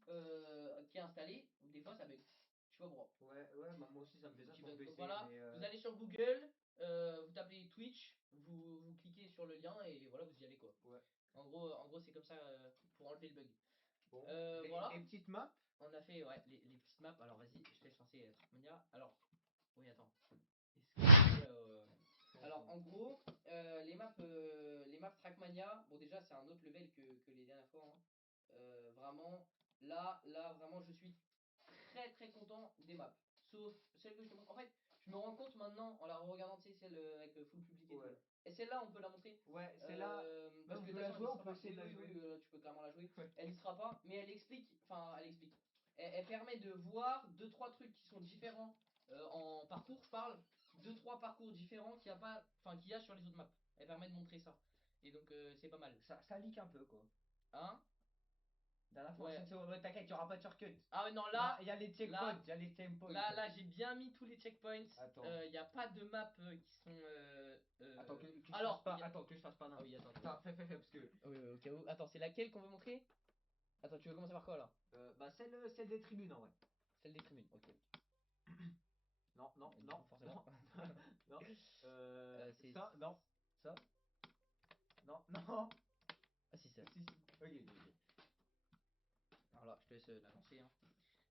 qui est installée, des fois ça bug. Je sais pas pourquoi. Ouais, bah, moi aussi ça me fait ça Petit sur bug. PC, Donc voilà, mais vous allez sur Google, vous tapez Twitch, vous cliquez sur le lien et voilà vous y allez quoi. ouais. En gros c'est comme ça pour enlever le bug. Bon, Voilà. les petites maps. On a fait ouais, les petites maps. Alors vas-y, je te laisse lancer Trackmania. Alors, oui, attends. Alors, en gros, les maps Trackmania, bon, déjà, c'est un autre level que les dernières fois. Hein. Vraiment, vraiment, je suis très content des maps. Sauf celle que je te montre. En fait, je me rends compte maintenant, en la regardant, tu sais, celle avec full public et tout. Ouais. Là. Et celle-là, on peut la montrer. Ouais, c'est là. Parce On que peut de toute la façon, jouer, elle y on sera peut pas. essayer de la jouer. Tu peux clairement la jouer. Ouais. Elle y sera pas, mais elle explique. Enfin, elle explique. elle permet de voir 2-3 trucs qui sont différents en parcours, je parle. 2-3 parcours différents qu'il y a pas, enfin qu'il y a sur les autres maps. Elle permet de montrer ça. Et donc c'est pas mal. Ça leak un peu, quoi. Hein? Dernière fois, Ouais. t'inquiète, il y aura pas de shortcut. Ah ouais, non, là, Il y a les checkpoints, il y a les checkpoints. là, j'ai bien mis tous les checkpoints. Attends. Il n'y a pas de map qui sont. Attends, que je Alors, fasse pas. y a- Attends, que je fasse pas Ah n'importe. oui, attends. Attends, fais, parce que. Oui, oui, au cas où. Attends, c'est laquelle qu'on veut montrer? Attends, tu veux commencer par quoi là? Bah, celle des tribunes, en vrai. Celle des tribunes, ok. Non, non, Du non, coup, forcément. non. C'est. Ça, non. Ça. Non, non. Ah, si, ça. Si, si. Ok. Alors là, je te laisse la lancer. Hein.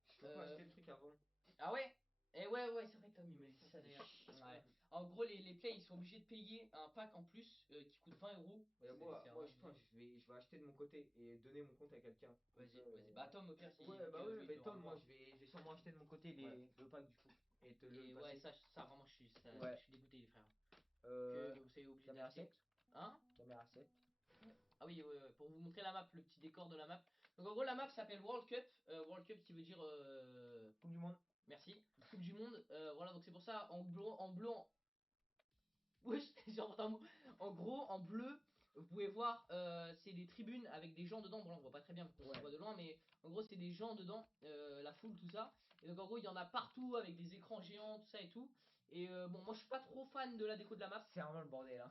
Je peux pas acheter le truc avant. Ah ouais? Eh ouais, c'est vrai que Tom il m'a dit ça fait d'ailleurs. chier. Ouais. En gros, les plays ils sont obligés de payer un pack en plus qui coûte 20 €. Ouais, C'est moi, vraiment je pense que je vais acheter de mon côté et donner mon compte à quelqu'un. Vas-y. Bah, Tom, au pire, si. Ouais, bah oui, lui, il mais te Tom, renvoie. moi, je vais sûrement acheter de mon côté Ouais. le pack du coup. Et te le Et ouais, passer. ça vraiment, Ouais. je suis dégoûté, les frères. Euh, Que vous soyez obligés caméra d'acheter. 7. Hein? Caméra 7. Ah oui, ouais, pour vous montrer la map, le petit décor de la map. Donc en gros, la map s'appelle World Cup. World Cup qui veut dire. Coupe du monde. Merci. Coupe du Monde. Voilà, donc c'est pour ça, en bleu. Wesh, j'ai inventé un mot. En gros, en bleu, vous pouvez voir, c'est des tribunes avec des gens dedans. Bon, là, on voit pas très bien parce qu'on se voit de loin, mais en gros, c'est des gens dedans, la foule, tout ça. Et donc, en gros, il y en a partout avec des écrans géants, tout ça et tout. Et bon, moi, je suis pas trop fan de la déco de la map. C'est vraiment le bordel. Hein.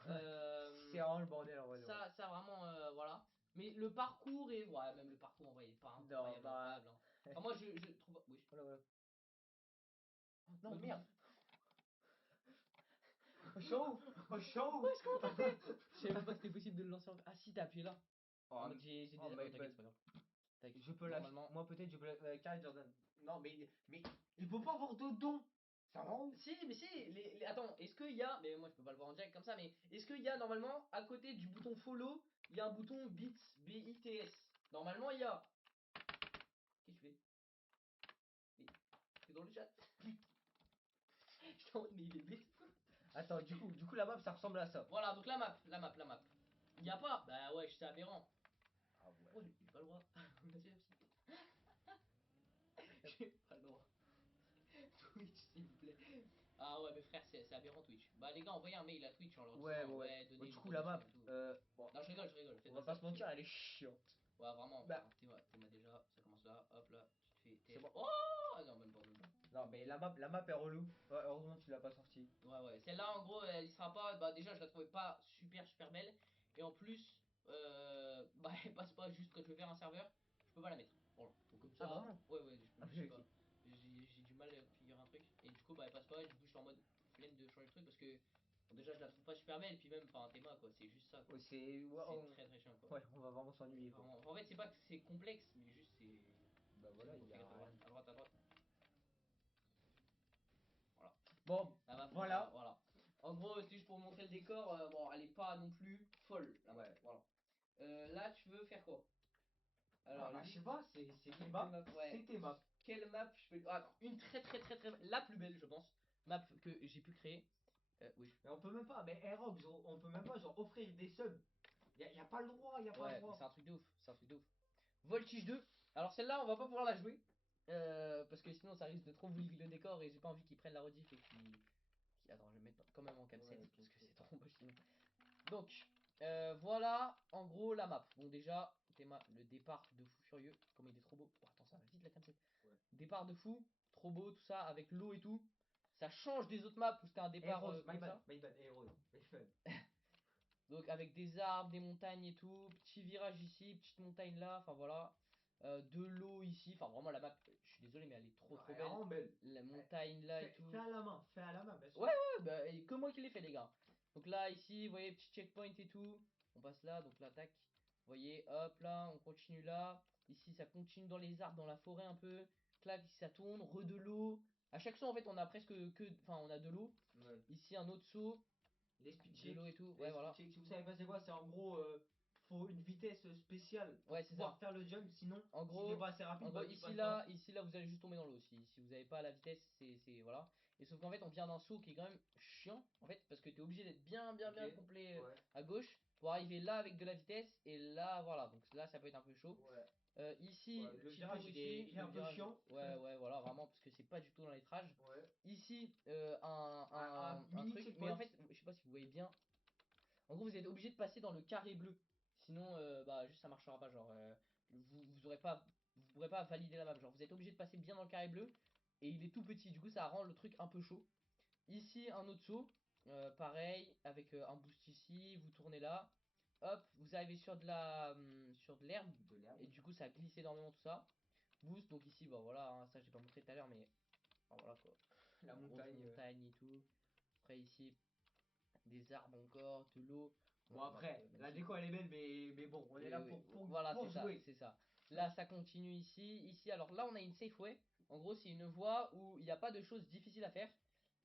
C'est vraiment le bordel en vrai. Ça vraiment, voilà. Mais le parcours et ouais, même le parcours en vrai, il est pas Non, incroyable, bah. incroyable. Hein. Enfin, moi, je trouve. Oui. Voilà. Bah, Non, d'où- merde. Au show. Au show. Wesh, comment t'as fait? Je savais même pas que c'était possible de le lancer en. Ah, si, t'as appuyé là. En Oh, mode, j'ai oh des. my T'inquiète, bad. c'est pas grave. Tac, Je peux l'acheter. normalement. Moi, peut-être, je peux l'acheter. Carré Jordan. Non, mais il peut pas avoir de don. Ça va où? Si, mais si, attends, est-ce qu'il y a, mais moi je peux pas le voir en direct comme ça, mais est-ce qu'il y a normalement, à côté du bouton follow, il y a un bouton bits, B-I-T-S. Normalement il y a. Qu'est-ce que tu fais? Mais, t'es dans le chat. J'étais en mode, mais il est bête. Attends, du coup, la map, ça ressemble à ça. Voilà, donc la map. Il y a pas, bah ouais, c'est aberrant. Ah Oh, ouais. j'ai pas le droit. Vas-y, j'ai pas le droit. Twitch, s'il vous plaît. Ah ouais, mais frère, c'est aberrant Twitch. Bah les gars, envoyez un mail à Twitch en leur disant, ouais, Bon, donnez du une coup, la donation map, et tout. bon, Non, je rigole, faites on va ça, pas se mentir, pitié. elle est chiante. Ouais, vraiment, Bah, enfin, t'es déjà, ça commence là, hop là, tu te fais c'est TF. bon. Oh ah non, même pas. Non, mais la map est relou. Ouais, heureusement, tu l'as pas sortie. Ouais, celle-là, en gros, elle y sera pas. Bah, déjà, je la trouvais pas super belle. Et en plus, bah, elle passe pas juste quand je vais faire un serveur, je peux pas la mettre. Voilà, donc comme Ah, ça, vraiment? je Ah, sais ok, pas. ok. J'ai du mal à figurer un truc. Et du coup, bah, elle passe pas. Et du coup, je suis en mode flemme de changer le truc parce que bon, déjà, je la trouve pas super belle. Et puis, même, enfin, un théma quoi, c'est juste ça quoi. Ouais, c'est. Ouais, C'est très chiant quoi. ouais, on va vraiment s'ennuyer, quoi. Vraiment. En fait, c'est pas que c'est complexe, mais juste c'est. Bah C'est voilà, bon, il y a fais gaffe rien. à droite. Voilà. Bon, La map, voilà. voilà. En gros, c'est juste pour montrer le décor. Bon, elle est pas non plus folle, la map. Ouais. Voilà. Là, tu veux faire quoi? Ah, Alors, bah, je sais pas, c'est tes quelle maps. map? Ouais. C'est tes maps. Quelle map je peux. Ah, une très, la plus belle, je pense. Map que j'ai pu créer. Oui. Mais on peut même pas, mais Aerox, on peut même pas, genre, offrir des subs. Y a pas le droit, y a pas le Ouais, mais droit. c'est un truc de ouf. C'est un truc de ouf. Voltige 2. Alors, celle-là, on va pas pouvoir la jouer. Parce que sinon, ça risque de trop vous leak le décor et j'ai pas envie qu'ils prennent la rediff et Attends, je vais mettre quand même en capset Ouais, parce que c'est trop moche sinon. Donc, voilà en gros la map. Bon, déjà, le départ de fou furieux. Comme il est trop beau. Oh, attends, ça va vite la capset. Ouais. Départ de fou, trop beau, tout ça, avec l'eau et tout. Ça change des autres maps où c'était un départ Aerox, comme ça. my bad, Aerox, my bad. Donc, avec des arbres, des montagnes et tout. Petit virage ici, petite montagne là. Enfin, voilà. De l'eau ici. Enfin, vraiment, la map, je suis désolé, mais elle est trop Non, trop elle est belle. vraiment belle. La montagne là et tout. Fais à la main, bien sûr. Ouais, bah, et que moi qui l'ai fait, les gars. Donc là, ici, vous voyez, petit checkpoint et tout. On passe là, donc là, tac. Vous voyez, hop là, on continue là. Ici, ça continue dans les arbres, dans la forêt un peu. Clac, ici, ça tourne, de l'eau. À chaque saut, en fait, on a presque que. Enfin, on a de l'eau. Ouais. Ici, un autre saut, Les speed de l'eau checks. et tout. Ouais, voilà. Si vous savez pas c'est quoi, c'est en gros, faut une vitesse spéciale pour Ouais, c'est pouvoir ça. faire le jump. Sinon, En si t'es gros, pas assez rapide, bah tu ici passes pas. là, vous allez juste tomber dans l'eau. Si vous n'avez pas la vitesse, c'est voilà. Et sauf qu'en fait, on vient d'un saut qui est quand même chiant, en fait, parce que t'es obligé d'être bien Ok. complet Ouais. à gauche pour arriver là avec de la vitesse. Et là, voilà, donc là, ça peut être un peu chaud. Ouais. Ici, Ouais, le petit virage, tour il ici, est le un peu virage. chiant. Ouais, voilà, vraiment, parce que c'est pas du tout dans les trages. Ouais. Ici, Un un mini truc, mais checkpoint. en fait, je sais pas si vous voyez bien. En gros, vous êtes obligé de passer dans le carré bleu. Sinon, bah, juste ça marchera pas. Genre, vous aurez pas, vous pourrez pas valider la map. Genre, vous êtes obligé de passer bien dans le carré bleu. Et il est tout petit. Du coup, ça rend le truc un peu chaud. Ici, un autre saut. Pareil, avec un boost ici. Vous tournez là. Hop, vous arrivez sur sur de l'herbe. De l'herbe. Et du coup, ça glisse énormément tout ça. Boost, donc ici, bah voilà, hein, ça j'ai pas montré tout à l'heure, mais enfin, voilà quoi. La Grosse montagne. montagne et tout. Après, ici, des arbres encore, de l'eau. Bon, Voilà, après, la magnifique. déco elle est belle, mais bon, on est là Oui, voilà, pour c'est ça, jouer. c'est ça. Là, ça continue ici. Ici, alors là, on a une safe way. En gros, c'est une voie où il n'y a pas de choses difficiles à faire.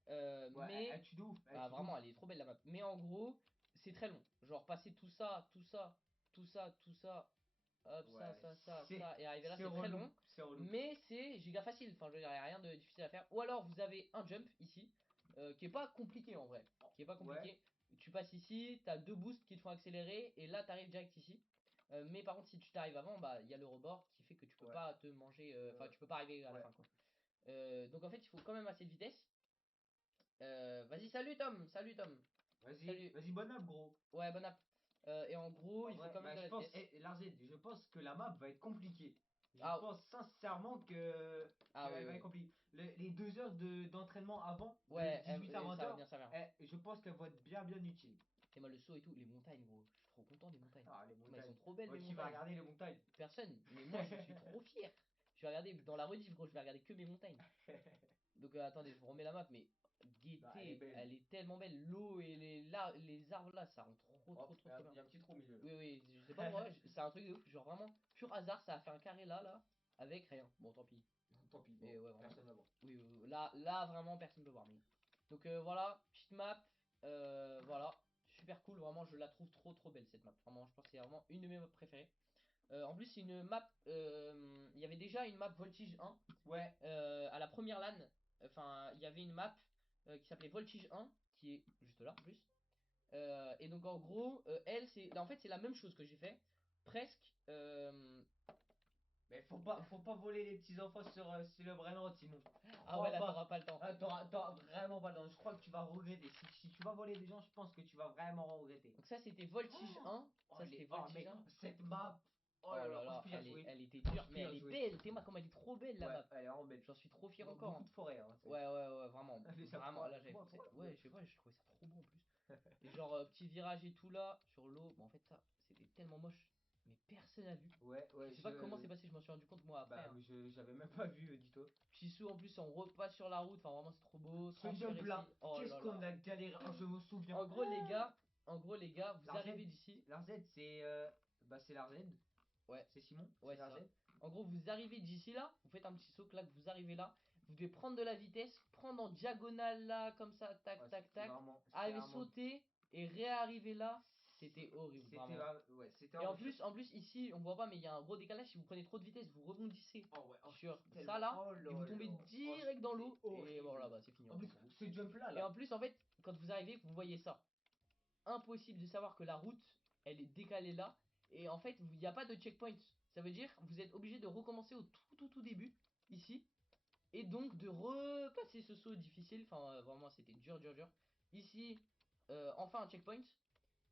Ouais, Mais, elle tue de ouf. Elle ah, tue de ouf. vraiment, elle est trop belle la map. Mais en gros, c'est très long. Genre, passer tout ça, tout ça, tout ça, tout ça, hop, Ouais, c'est ça, et arriver là, c'est c'est très relou. long. C'est relou. Mais c'est giga facile. Enfin, je veux dire, il n'y a rien de difficile à faire. Ou alors, vous avez un jump ici, qui est pas compliqué en vrai. Qui est pas Ouais, compliqué. Tu passes ici, t'as deux boosts qui te font accélérer, et là, t'arrives direct ici. Mais par contre, si tu t'arrives avant, bah, il y a le rebord qui fait que tu peux ouais, pas te manger. Enfin, tu peux pas arriver à la ouais. fin, quoi. Donc en fait, il faut quand même assez de vitesse. Vas-y, salut Tom, salut Tom. Vas-y, Salut. vas-y, bonne app, gros. Ouais, bonne app. Et en gros, En il faut vrai, quand même bah, de je la pense, vitesse. Larzed, je pense que la map va être compliquée. Je Ah, pense sincèrement que ah qu'elle oui, va être oui. compliquée. Les 2 heures d'entraînement avant, de Ouais, 18 à ça 20 va heures, bien servir. je pense qu'elle va être bien utile. Et moi, le saut et tout, les montagnes, gros. Je suis trop content des montagnes. Ah, les Mais elles sont montagnes. trop belles, Moi, les qui va montagnes. regarder les montagnes? Personne. Mais moi, je suis trop fier. Je vais regarder dans la rediff, gros, je vais regarder que mes montagnes. Donc attendez, je vous remets la map, mais Bah, elle est gaieté, belle. elle est tellement belle. L'eau et les arbres là, ça rend Hop, trop bien. il y a un petit trou au milieu. Oui, oui, je sais pas pourquoi, c'est un truc de ouf. Genre vraiment, pur hasard, ça a fait un carré là, avec rien. Bon, tant pis. Tant pis, Mais bon, ouais, vraiment. personne va voir. Oui, là, vraiment, personne ne peut voir. Mais... Donc voilà, petite map. Voilà, super cool. Vraiment, je la trouve trop belle cette map. Vraiment, je pense que c'est vraiment une de mes maps préférées. En plus, c'est une map. Il y avait déjà une map Voltige 1 Ouais, à la première LAN. Enfin, il y avait une map qui s'appelait Voltige 1, qui est juste là en plus. Et donc en gros, elle, c'est en fait c'est la même chose que j'ai fait, presque. mais faut pas voler les petits enfants sur le Brainrot, Simon. Ah ouais, Crois là pas. t'auras pas le temps. Ah, t'auras vraiment pas le temps. Je crois que tu vas regretter. Si tu vas voler des gens, je pense que tu vas vraiment regretter. Donc ça c'était Voltige 1. Oh, Ça c'était oh, Voltige mais 1. cette map. Oh Oh là là, là oh, je là, peux y rejouer. elle était Oh, dure, je peux mais y elle est rejouer. belle. T'es moi comme elle est trop belle la Ouais, map. elle est vraiment belle. J'en suis trop fier encore, Beaucoup hein. de forêt, hein. Ouais, vraiment, Allez, ça vraiment. pourra, Là j'avais pourra, foncé. pourra. Ouais, je sais pas, je trouvais ça trop beau en plus. Et genre petit virage et tout là sur l'eau. Bon en fait ça c'était tellement moche, mais personne a vu. Ouais, Je ouais, sais pas comment c'est passé, je m'en suis rendu compte moi après, bah, hein. mais j'avais même pas vu, dis-toi. Petit saut en plus, on repasse sur la route. Enfin, vraiment, c'est trop beau. Ce Transfert jump là, ici. Oh qu'est-ce là qu'on là. a galéré. Oh, je me souviens. En gros, les gars, vous La Z, arrivez d'ici. la Z, c'est la Z. Ouais, C'est Simon, ouais, c'est c'est la Z. ça. En gros, vous arrivez d'ici là. Vous faites un petit saut, là, vous arrivez là. Vous devez prendre de la vitesse, prendre en diagonale là, comme ça, tac, Ouais, tac, tac. c'était Arriver, vraiment. sauter et réarriver là. C'était horrible, vraiment. Ouais, c'était Et vraiment chiant. en plus, ici, on voit pas, mais il y a un gros décalage. Si vous prenez trop de vitesse, vous rebondissez Oh ouais, oh, sur c'était ça tellement. là. Oh Et là vous tombez là. Oh, direct dans c'était l'eau. Et bon, horrible. là, bah, c'est fini En plus, encore pour vous. ce jump là, Et là. en plus, en fait, quand vous arrivez, vous voyez ça. Impossible de savoir que la route, elle est décalée là. Et en fait, il n'y a pas de checkpoint. Ça veut dire vous êtes obligé de recommencer au tout début, ici. Et donc de repasser ce saut difficile. Enfin, vraiment, c'était dur. Ici, enfin un checkpoint.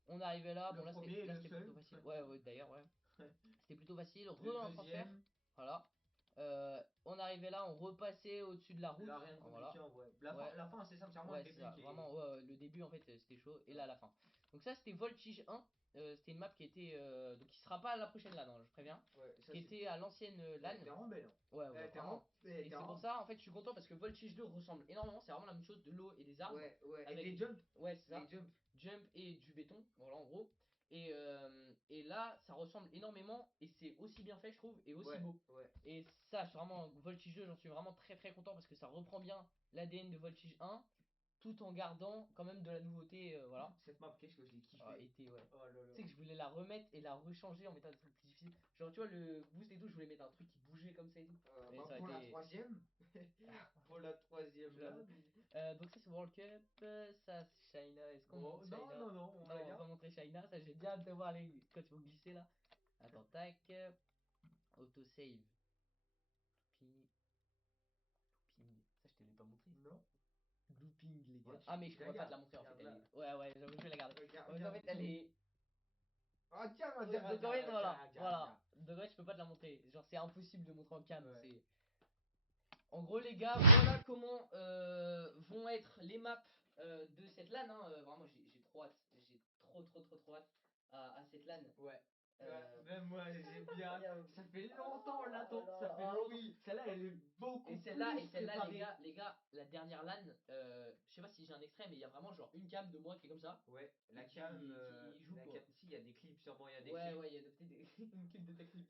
On arrivait là. Le Bon, premier et là le c'était seul. plutôt facile. Ouais, d'ailleurs, ouais. C'était plutôt facile. Le Un transfert. deuxième. Voilà. On arrivait là, on repassait au-dessus de la route. Là, rien de Voilà. compliqué en vrai. Ouais. La fin, c'est sincèrement le Ouais, c'est début ça. qui est. Vraiment, le début en fait c'était chaud. Et là, Ouais. la fin. Donc, ça c'était Voltige 1. C'était une map qui était. Donc, qui sera pas à la prochaine LAN, hein, je préviens. Ouais, ça Qui c'est. était à l'ancienne Elle LAN. était vraiment belle. Hein. Elle Ouais, était vraiment. vraiment. Elle Et était c'est pour vraiment. ça, en fait, je suis content parce que Voltige 2 ressemble énormément. C'est vraiment la même chose, de l'eau et des arbres. Ouais. Et Avec. des jumps. Ouais, c'est Les ça. jumps. Jump et du béton. Voilà, en gros. Et là, ça ressemble énormément. Et c'est aussi bien fait, je trouve. Et aussi beau. Ouais. Et ça, je suis vraiment. Voltige 2, j'en suis vraiment très content parce que ça reprend bien l'ADN de Voltige 1 tout en gardant quand même de la nouveauté, voilà. Cette map, qu'est-ce que je l'ai Ah, kiffé. été, ouais. Oh là là. Tu sais que je voulais la remettre et la rechanger en mettant des trucs plus difficiles. Genre, tu vois, le boost et tout, je voulais mettre un truc qui bougeait comme ça et tout. Mais Bah, ça aurait pour la été. troisième. Pour la troisième J'avoue. là. Donc ça c'est World Cup, ça c'est China. Est-ce qu'on Bon, montre non, China? non, non, on Non, va on va dire. pas montrer China. Ça j'ai bien hâte de voir les quand ils vont glisser là. Attends, tac. Autosave. Looping. Looping. Ça je te l'ai pas montré. Non. Looping les gars. Ouais, Ah mais je pourrais pas te la regarde, montrer en fait. regarde Elle là. est... Ouais ouais, j'avoue, je vais la garder. Regarde, En fait, regarde elle tout. est. Ah, tiens, Donc regarde, en regarde, fait voilà, regarde, regarde, voilà. regarde. Donc ouais, je peux pas te la montrer. Genre c'est impossible de montrer en cam. Ouais. C'est. En gros les gars, voilà comment vont être les maps de cette LAN. Hein. Vraiment j'ai trop hâte. J'ai trop hâte à cette LAN. Ouais. Euh, Même moi, j'ai bien. incroyable. Ça fait longtemps, on l'attend. Oh là Ça là, fait ah longtemps. oui. Celle-là, elle est beaucoup Et plus celle-là, préparée. les gars, la dernière LAN, je sais pas si j'ai un extrait, mais il y a vraiment genre une cam de moi qui est comme ça. Ouais, la Qui- cam. qui joue, La quoi. cam. Si, il y a des clips, sûrement, il y a des Ouais, clips. ouais, il y a peut-être une clip de technique.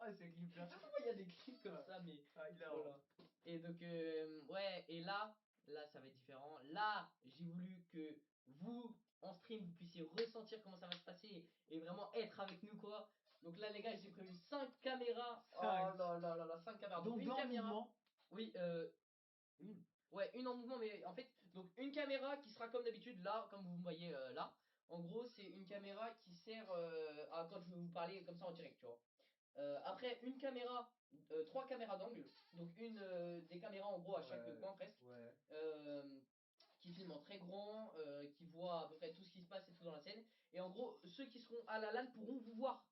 Ah, ces clips-là. Il y a des clips comme ça, mais Ah, il a. voilà. Et donc, ouais, et là, ça va être différent. Là, j'ai voulu que vous, en stream, vous puissiez ressentir comment ça va se passer et vraiment être avec nous, quoi. Donc là, les gars, j'ai prévu 5 caméras. Oh Cinq. là là, 5 caméras. Donc, une dans le caméra. mouvement. Oui, Une. ouais, une en mouvement, mais en fait, donc une caméra qui sera comme d'habitude, là, comme vous me voyez là. En gros, c'est une caméra qui sert à quand je vais vous parler comme ça en direct, tu vois. Après, une caméra, trois caméras d'angle, donc une des caméras en gros à chaque Ouais. coin presque, Ouais. euh, qui filme en très grand, qui voit à peu près tout ce qui se passe et tout dans la scène. Et en gros, ceux qui seront à la LAN pourront vous voir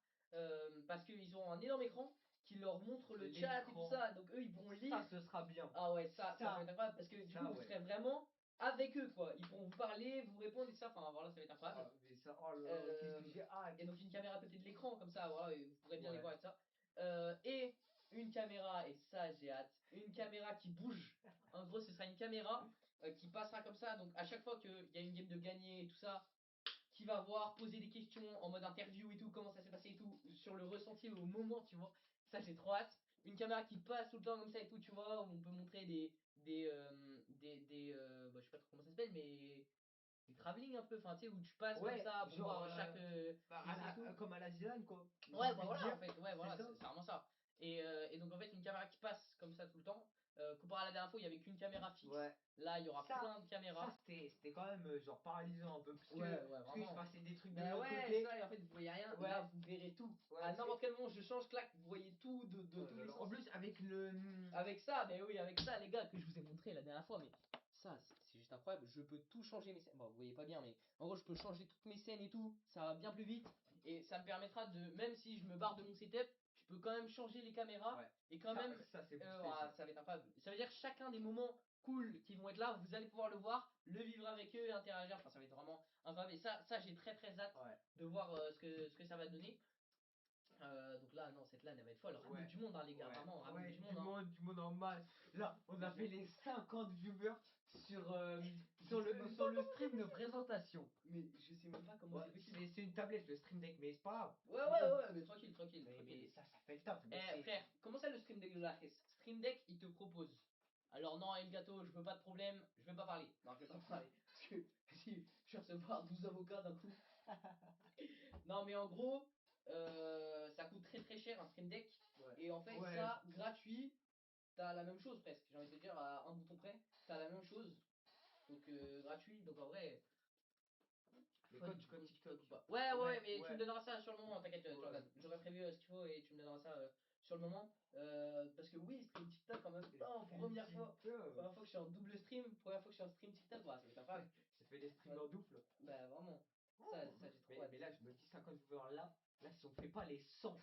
parce qu'ils auront un énorme écran qui leur montre le chat et tout L'écran. ça, donc eux ils pourront lire. Ça, ce sera bien. Ah ouais, ça Ça, va être incroyable parce que du ça, coup vous ouais. serez vraiment avec eux quoi. Ils pourront vous parler, vous répondre et tout ça. Enfin voilà, ça va être incroyable. Ah, mais ça, oh là là, qu'est-ce que j'ai hâte. Et donc une caméra à côté de l'écran comme ça, voilà, et vous pourrez bien les Ouais. voir et tout ça. Et une caméra, et ça j'ai hâte, une caméra qui bouge. En gros, ce sera une caméra qui passera comme ça. Donc à chaque fois qu'il y a une game de gagner et tout ça, qui va voir, poser des questions en mode interview et tout, comment ça s'est passé et tout, sur le ressenti au moment, tu vois. Ça, j'ai trop hâte. Une caméra qui passe tout le temps comme ça et tout, tu vois, où on peut montrer bah, je sais pas trop comment ça s'appelle, mais des travelling un peu, enfin, tu sais, où tu passes comme Ouais, ça pour genre, voir chaque bah, PC et tout. comme à la Zilane, quoi. J'ai Ouais, bah envie de voilà, dire, en fait, ouais, c'est voilà, ça. c'est vraiment ça. Et donc, en fait, une caméra qui passe comme ça tout le temps. Comparé à la dernière fois, il y avait qu'une caméra fixe. Ouais. Là, il y aura Ça, plein de caméras. c'était quand même genre paralysant un peu. Ouais, ouais, Parce que il se vraiment. passait des trucs de Ben l'autre ouais, côté. ça, et en fait, vous voyez rien. Ouais. Là, vous verrez tout. Ouais, À parce que. n'importe quel moment, je change, clac, vous voyez tout de Oh tous là les là. sens. En plus, avec le. Avec ça, mais oui, avec ça, les gars, que je vous ai montré la dernière fois, mais ça, c'est juste incroyable. Je peux tout changer mes scènes. Bon, vous voyez pas bien, mais en gros, je peux changer toutes mes scènes et tout. Ça va bien plus vite. Et ça me permettra de, même si je me barre de mon setup, je peux quand même changer les caméras. Ouais. Et quand Ça, même, ça c'est boosté, voilà, ça. ça va être incroyable. Ça veut dire chacun des moments cool qui vont être là, vous allez pouvoir le voir, le vivre avec eux et interagir. Enfin, ça va être vraiment incroyable. Et ça j'ai très hâte Ouais. de voir ce que ça va donner. Donc là, non, cette LAN, elle va être folle. Ramenez Ouais. du monde, hein, les gars, Ouais. vraiment, ramenez Ouais, du monde. Hein. du monde en masse. Là, on a fait les 50 viewers sur, sur le stream de présentation. Mais je sais même pas comment Ouais, c'est possible. c'est une tablette, le stream deck, mais c'est pas grave. Ouais, mais tranquille. Mais ça fait le taf. Mais Eh frère, comment ça le Stream Deck de la RS? Stream Deck, il te propose. Alors non, Elgato, je veux pas de problème, je vais pas parler. Non, je vais pas parler. Parce que si je vais recevoir 12 avocats d'un coup. Non, mais en gros, ça coûte très cher un Stream Deck. Ouais. Et en fait, Ouais. ça, gratuit, t'as la même chose presque. J'ai envie de te dire, à un bouton près, t'as la même chose. Donc gratuit, donc en vrai. Les Folle codes du du code compte TikTok. ou pas. Ouais, mais tu Ouais. me donneras ça sur le moment, t'inquiète, Ouais. Jordan. J'aurais prévu ce qu'il faut et tu me donneras ça sur le moment. Parce que oui, stream TikTok en même temps, première fois. Première fois que je suis en double stream, première fois que je suis en stream TikTok, bah, ça va être incroyable. Ça fait les streamers double. Bah vraiment, ça j'ai trop hâte. Mais là, je me dis 50 viewers là, si on fait pas les 100,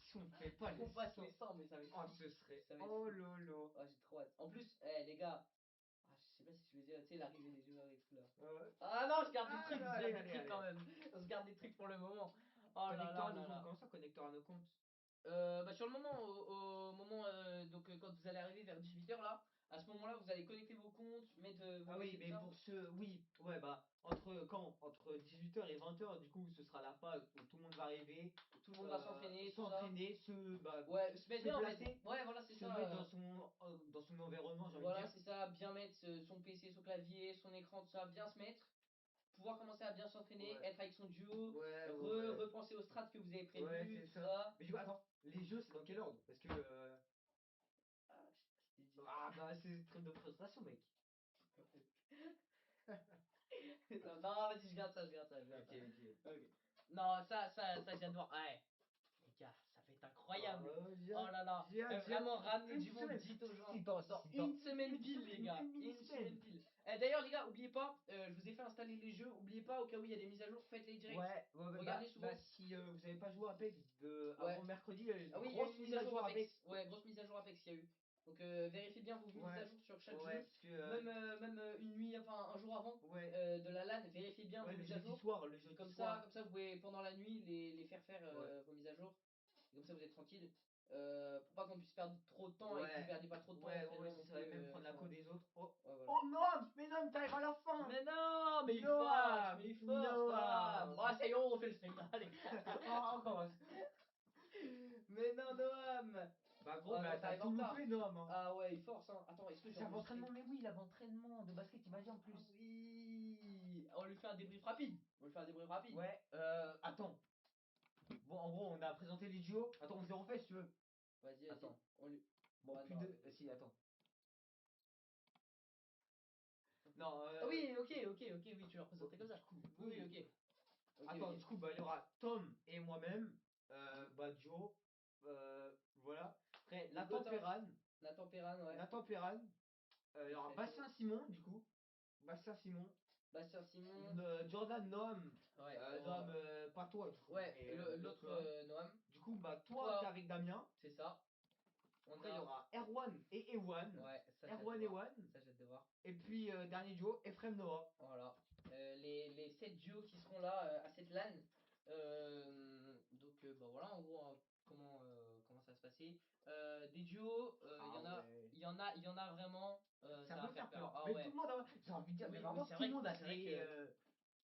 si on fait pas les On passe 100, les 100, mais ça va être oh, fou. ce serait. Ça va être Oh fou. lolo. Ouais, j'ai trop hâte. En plus, les gars, je sais pas si je vais dire, tu sais, l'arrivée des joueurs et tout là. Euh, Ah non, je garde des ah, trucs, non, je garde des allez, trucs allez. quand même. Je garde des trucs pour le moment. Oh là Connecteur là à nos là comptes. là. Comment ça, connecteur à nos comptes? Bah sur le moment, au moment, donc quand vous allez arriver vers 18h là, à ce moment-là, vous allez connecter vos comptes, mettre vos Ah mails oui, et tout mais ça. pour ceux. Oui, ouais, bah. Entre 18h et 20h, du coup, ce sera la phase où tout le monde va arriver. Tout le monde va s'entraîner, tout ça. S'entraîner, Ouais, se mettre se bien en fait. placer, Ouais, voilà, c'est se ça. mettre dans son environnement, j'ai envie de Voilà, dire. c'est ça. Bien mettre son PC, son clavier, son écran, tout ça. Bien se mettre. Pouvoir commencer à bien s'entraîner, Ouais. être avec son duo. Ouais. Repenser aux strats que vous avez Ouais, prévus, c'est tout ça. ça. Mais du coup, attends, les jeux, c'est dans quel ordre? Parce que. Ah, je sais pas si t'es dit. Ah bah, c'est stream de présentation, mec. Non, vas-y, je garde ça, je garde ça, je garde Ok, ça. ok. Ok. Non, ça j'adore. Ouais, les gars, ça va être incroyable. Oh là là, vraiment ramener du monde, dites aux gens. Dans une semaine pile, les gars. Une semaine pile. D'ailleurs, les gars, oubliez pas, je vous ai fait installer les jeux. Oubliez pas, au cas où il y a des mises à jour, faites-les direct. Regardez souvent. Si vous avez pas joué à Apex Ouais. avant mercredi, Ah oui, il y a eu grosse une mise à jour Apex. Ouais, grosse mise à jour Apex, il y a eu. Donc vérifiez bien vos mises Ouais. à jour sur chaque Ouais, jeu. parce que Même une nuit, enfin un jour avant ouais, de la LAN, vérifiez bien ouais, vos le mises à jeudi jour. soir, Comme ça, vous pouvez pendant la nuit les faire faire Ouais. vos mises à jour. Et comme ça, vous êtes tranquille. Pour pas qu'on puisse perdre trop de temps et que vous Ouais. perdiez pas trop de temps Ouais, d'entraînement non ça va plus. même prendre la Enfin, cour des autres. Oh, ouais, voilà. oh Noam, mais Noam, t'arrives à la fin. Mais non, mais il force, Noam, mais il force, Noam. Bon, ça y est, on refait le stream. Allez. On recommence. Mais non, Noam. Bah Oh gros, non, bah t'as t'arrives en tout retard. loupé Noam. Hein. Ah ouais, il force, hein. Attends, est-ce que j'ai C'est enregistré? entraînement, mais oui, il avait entraînement de basket, il m'a dit en plus. Ah oui. On lui fait un débrief rapide. On lui fait un débrief rapide. Ouais, attends. Bon, en gros, on a présenté les duos. Attends, on se les refait si tu veux. Vas-y, vas-y. Attends. On lui... Bon, Ah plus non. de. Si, attends. Non, Ah oui, ok, oui, tu l'as représenté comme ça. du coup, Oui, ok. Ok, Attends, ok. du coup, bah, il y aura Tom et moi-même. Bah, duo. Voilà. Après, Les Gotha. Nathan Nathan Perran, ouais. Perran. Il y aura Très chaud. Bastien Simon, du coup. Bastien Simon. Bastien Simon. Jordan Noam. Ouais. Noam, pas toi, du coup. Ouais, Mais l'autre Noam. Noam. Du coup, bah, toi, Toi, t'es avec Damien. c'est ça. On Après, il y a. aura Erwan et Ewan. Ouais, ça j'ai hâte de Erwan et voir. Ewan. Ça j'ai hâte de voir. Et puis, dernier duo, Ephraim Noah. Voilà. Les 7 duos qui seront là à cette LAN. Donc, bah voilà, en gros, hein, comment ça va se passer. Des duos, il y en a, Ouais. il y en a vraiment, Ça ça va peut faire faire peur. peur. Ah Mais tout ouais. le monde a. J'ai envie de dire, mais Oui, oui, vraiment, tout le monde a c'est vrai créé. que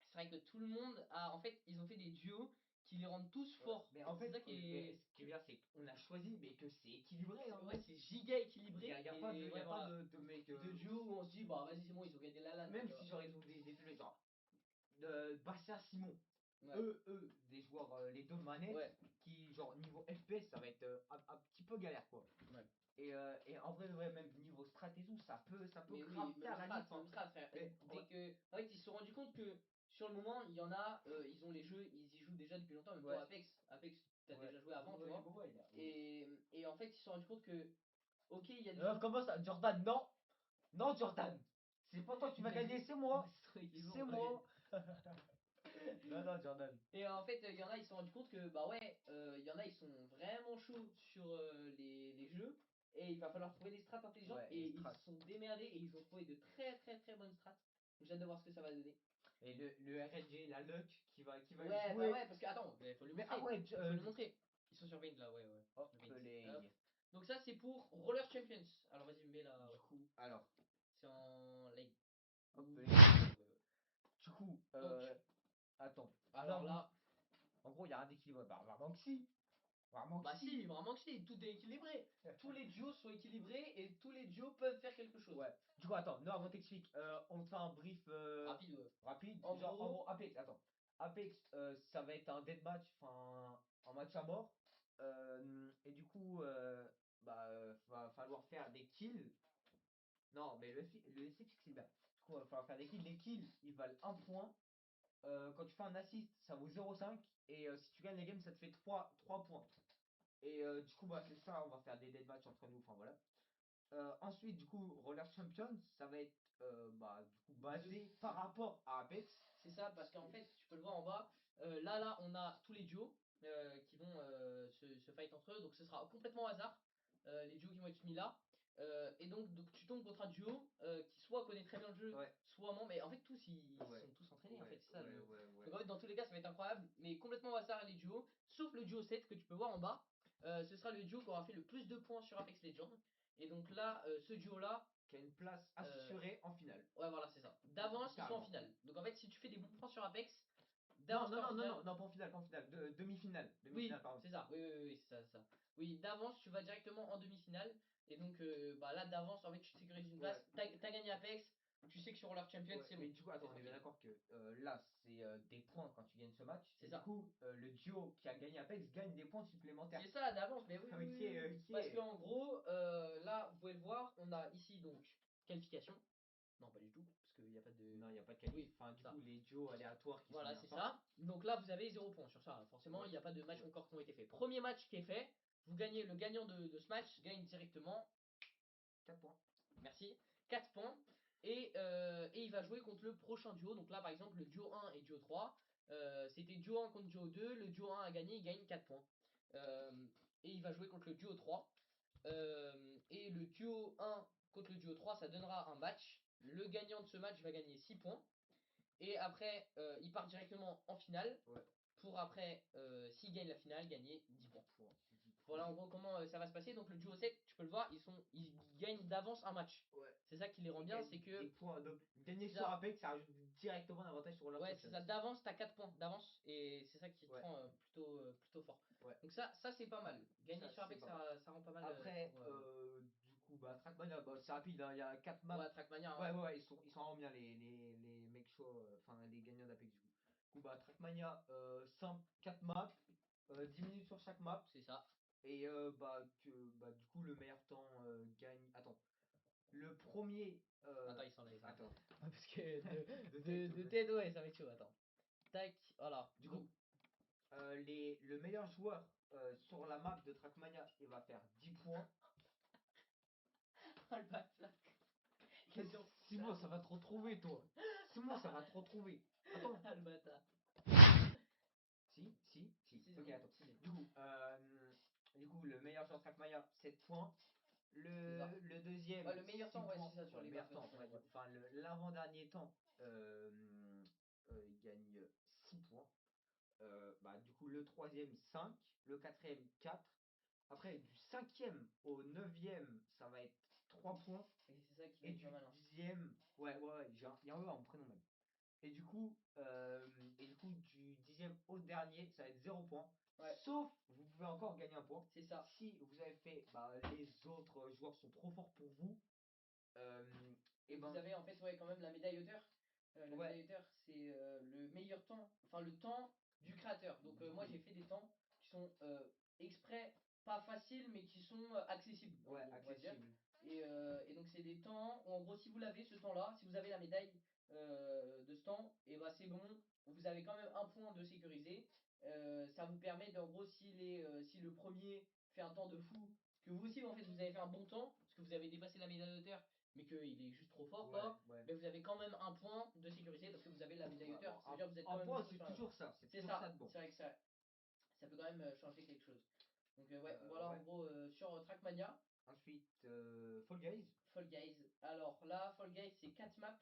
c'est vrai que tout le monde a, en fait, ils ont fait des duos qui les rendent tous Ouais. forts. Mais en C'est fait, ça qui mais est, ce qui est bien, c'est qu'on a choisi, mais que c'est équilibré. Hein. ouais, c'est giga équilibré. Y a pas de, Et y ouais, a pas voilà. de mec. De duos où on se dit, bah vas-y, c'est bon, ils ont gagné la LAN, Même tu si vois. genre ils ont des films genre Bastien Simon, Ouais, des joueurs les deux manettes ouais, qui genre niveau FPS ça va être un petit peu galère quoi. ouais. Et en vrai ouais, même niveau strat et tout ça peut Mais grave oui, faire la diff. Hein. même strat, frère. Mais Dès que, en fait, ils se sont rendus compte que sur le moment, il y en a, ils ont les jeux, ils y jouent déjà depuis longtemps. En même temps, ouais, Apex, t'as ouais. déjà joué avant, tu Ouais, vois. ouais, ouais, Et en fait, ils se sont rendus compte que, ok, il y a des gens. comment ça Jordan non. Non Jordan. C'est pas toi qui vas gagner, c'est moi. C'est moi. Non non Jordan. Et en fait, il y en a, ils se sont rendus compte que, bah ouais, il y en a, ils sont vraiment chauds sur les jeux. Et il va falloir trouver des strats intelligentes. Ouais, Et les ils strats. se sont démerdés et ils ont trouvé de très très très bonnes strats. Donc j'ai hâte de voir ce que ça va donner. Et le RNG, la luck qui va Ouais, bah jouer. ouais, parce que attends, mais faut lui Mais ah montrer. ouais, Faut lui montrer. Ils sont sur Vayne là, ouais, ouais. hop Sur Vayne. les. Hop. Donc ça, c'est pour Roller Champions. Alors vas-y, mets là, Du ouais. coup, alors, C'est en lane. hop Ouh, les. ouais, ouais, ouais. Du coup, Donc, attends. alors Non, là, en gros, il y a rien d'équilibré. Bah, vraiment que si. Vraiment que bah si. si, vraiment que si, tout est équilibré. Tous les duos sont équilibrés et tous les duos peuvent faire quelque chose. Ouais. Du coup, attends, non, avant t'explique. On te fait un brief Rapide, ouais. rapide. En Genre, en gros, gros, Apex, attends. Apex, ça va être un deathmatch, enfin, un match à mort. Et du coup, bah, va falloir faire des kills. Non, mais le SX, c'est bien. Du coup, il va falloir faire des kills. Les kills, ils valent un point. Quand tu fais un assist, ça vaut 0,5. Et si tu gagnes les games, ça te fait 3 points. Et du coup, bah, c'est ça, on va faire des deathmatch entre nous. Enfin voilà. Ensuite, du coup, Roller Champions, ça va être bah, du coup, basé par rapport à Apex. c'est ça, parce qu'en fait, tu peux le voir en bas. Là, on a tous les duos qui vont se fight entre eux. Donc, ce sera complètement au hasard. Les duos qui vont être mis là. Et donc, tu tombes contre un duo qui soit connaît très bien le jeu, Ouais. soit moins. Mais en fait, tous, ils Ouais. sont tous entraînés. En Ouais, fait, c'est ça. ouais. Donc, en fait, dans tous les cas, ça va être incroyable. Mais complètement au hasard, les duos. Sauf le duo 7 que tu peux voir en bas. Ce sera le duo qui aura fait le plus de points sur Apex Legends. Et donc là, ce duo-là, Qui a une place assurée en finale. ouais, voilà, c'est ça. D'avance, ils sont en Carrément. finale. Donc en fait, si tu fais des bons points sur Apex, Non, d'avance, non, t'es en non, non, finale. non, non, pas en finale, pas en finale. Demi-finale. Oui, Demi-finale, pardon. c'est ça. Oui, c'est ça, c'est ça. Oui, d'avance, tu vas directement en demi-finale. Et donc, bah là, d'avance, en fait, tu te sécurises une place. Ouais. T'as gagné Apex. Tu sais que sur leur champion, Ouais, c'est bon. mais du coup, attends, T'es on est bien tranquille. d'accord que là, c'est des points quand tu gagnes ce match. C'est Et du ça. coup, le duo qui a gagné Apex gagne des points supplémentaires. C'est ça, d'avance. Mais oui, oui, Ok, oui, oui. Parce ok. qu'en gros, là, vous pouvez le voir, on a ici donc qualification. Non, pas du tout. parce qu'il n'y a pas de. Non, il n'y a pas de qualif. Oui, Enfin, du ça. coup, les duos aléatoires qui Voilà, sont c'est bien ça. Donc là, vous avez 0 points sur ça. Forcément, il Ouais. n'y a pas de match Ouais. encore qui ont été faits. Premier match qui est fait, vous gagnez, le gagnant de ce match gagne directement 4 points. merci, 4 points. Et il va jouer contre le prochain duo. Donc là, par exemple, le duo 1 et duo 3. C'était duo 1 contre duo 2. Le duo 1 a gagné, il gagne 4 points. Et il va jouer contre le duo 3. Et le duo 1 contre le duo 3, ça donnera un match. Le gagnant de ce match va gagner 6 points. Et après, il part directement en finale. Ouais. Pour après, s'il gagne la finale, gagner 10 points. 10 points. Voilà en gros comment ça va se passer. Donc le duo 7, tu peux le voir, ils gagnent d'avance un match. Ouais. C'est ça qui les rend Ils bien, gagnent c'est que des points. Donc, gagner c'est sur ça. Apex, ça rajoute directement un avantage sur leur Ouais, c'est ça. D'avance, t'as 4 points d'avance. Et c'est ça qui te Ouais. rend plutôt fort. Ouais. Donc ça c'est pas mal. Gagner Ça, sur Apex, c'est pas ça rend pas mal. Après, pour, du coup, bah, Trackmania, bah, c'est rapide, hein, il y a 4 maps. ouais, Trackmania. Hein. Ouais, ouais, ouais, ils sont vraiment bien, les mecs chauds, enfin, les gagnants d'Apex, du coup. Du coup, bah, Trackmania, simple, 4 maps, 10 minutes sur chaque map. C'est ça. Et du coup, le meilleur temps gagne. Attends, le premier. Attends, il s'enlève. Attends, Parce que de tête, de ouais. tête, ouais, ça va être chaud. Attends. Tac, voilà. Du coup, le meilleur joueur sur la map de Trackmania, il va faire 10 points. Oh le bâtard. Question. Simon, ça va te retrouver, toi. Simon, ça va te retrouver. Attends. Ah le bâtard. Si. Si, Ok, c'est attends. bon, si. Du coup, le meilleur joueur Trackmania, 7 points. C'est ça. Le deuxième, Ouais, le meilleur 6 temps, ouais, points. c'est ça, sur Ouais, le les meilleur maps, temps. ouais. Enfin, l'avant-dernier temps, il gagne 6 points. Du coup, le troisième, 5. Le quatrième, 4. Après, du cinquième au neuvième, ça va être 3 points. Et c'est ça qui va Et être du pas mal. Hein. dixième, ouais, il y a un E à mon prénom même. Et du coup, du dixième au dernier, ça va être 0 points. Ouais. Sauf, vous pouvez encore gagner un point. C'est ça. Si vous avez fait, les autres joueurs sont trop forts pour vous. Et vous avez en fait, ouais, quand même la médaille hauteur. La Ouais. médaille hauteur, c'est le meilleur temps, enfin le temps du créateur. Donc moi j'ai fait des temps qui sont exprès pas faciles, mais qui sont accessibles. En Ouais, gros, on va dire. accessible. Et donc c'est des temps où en gros si vous l'avez ce temps-là, si vous avez la médaille de ce temps, et bah c'est bon, vous avez quand même un point de sécurisé. Ça vous permet en gros si le premier fait un temps de fou, que vous aussi en fait vous avez fait un bon temps, parce que vous avez dépassé la médaille hauteur, mais qu'il est juste trop fort quoi, Ouais. mais vous avez quand même un point de sécurité parce que vous avez la médaille Ouais, hauteur. bon, Ça veut dire que vous êtes quand un même point, chaud c'est sur toujours ça. C'est C'est toujours ça, ça de bon. c'est vrai que ça peut quand même changer quelque chose. Donc ouais, voilà en Ouais. gros sur Trackmania. Ensuite, Fall Guys. Fall Guys. Alors là, Fall Guys, c'est 4 maps,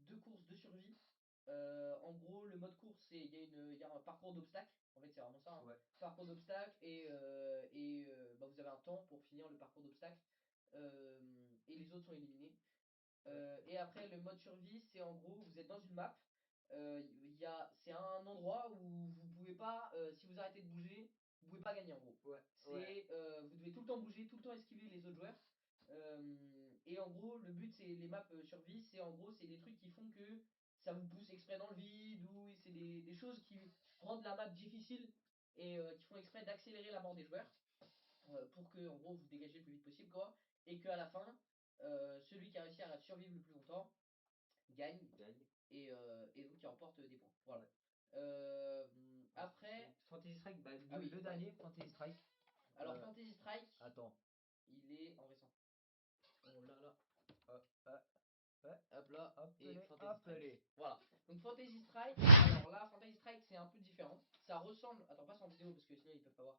2 courses de survie. En gros, le mode course, il y a un parcours d'obstacles. En fait, c'est vraiment ça. Hein. Ouais. Parcours d'obstacles vous avez un temps pour finir le parcours d'obstacles. Et les autres sont éliminés. Et après, le mode survie, c'est en gros, vous êtes dans une map. C'est un endroit où vous pouvez pas, si vous arrêtez de bouger, vous pouvez pas gagner en gros. Vous devez tout le temps bouger, tout le temps esquiver les autres joueurs. Et en gros, le but, c'est les maps survie, c'est en gros, c'est des trucs qui font que ça vous pousse exprès dans le vide, ou c'est des choses qui rendent la map difficile et qui font exprès d'accélérer la mort des joueurs pour que, en gros, vous dégagez le plus vite possible, quoi. Et qu'à la fin, celui qui a réussi à survivre le plus longtemps gagne et donc qui remporte des points. Voilà. Après, Fantasy Strike, oui, dernier, Fantasy Strike. alors Fantasy Strike, Attends. il est en récent. Oh là là. Hop là, hop Et les, Fantasy hop Strike. les. Voilà. Donc Fantasy Strike, alors là, Fantasy Strike, c'est un peu différent. Ça ressemble. Attends, passe en vidéo parce que sinon ils peuvent pas voir.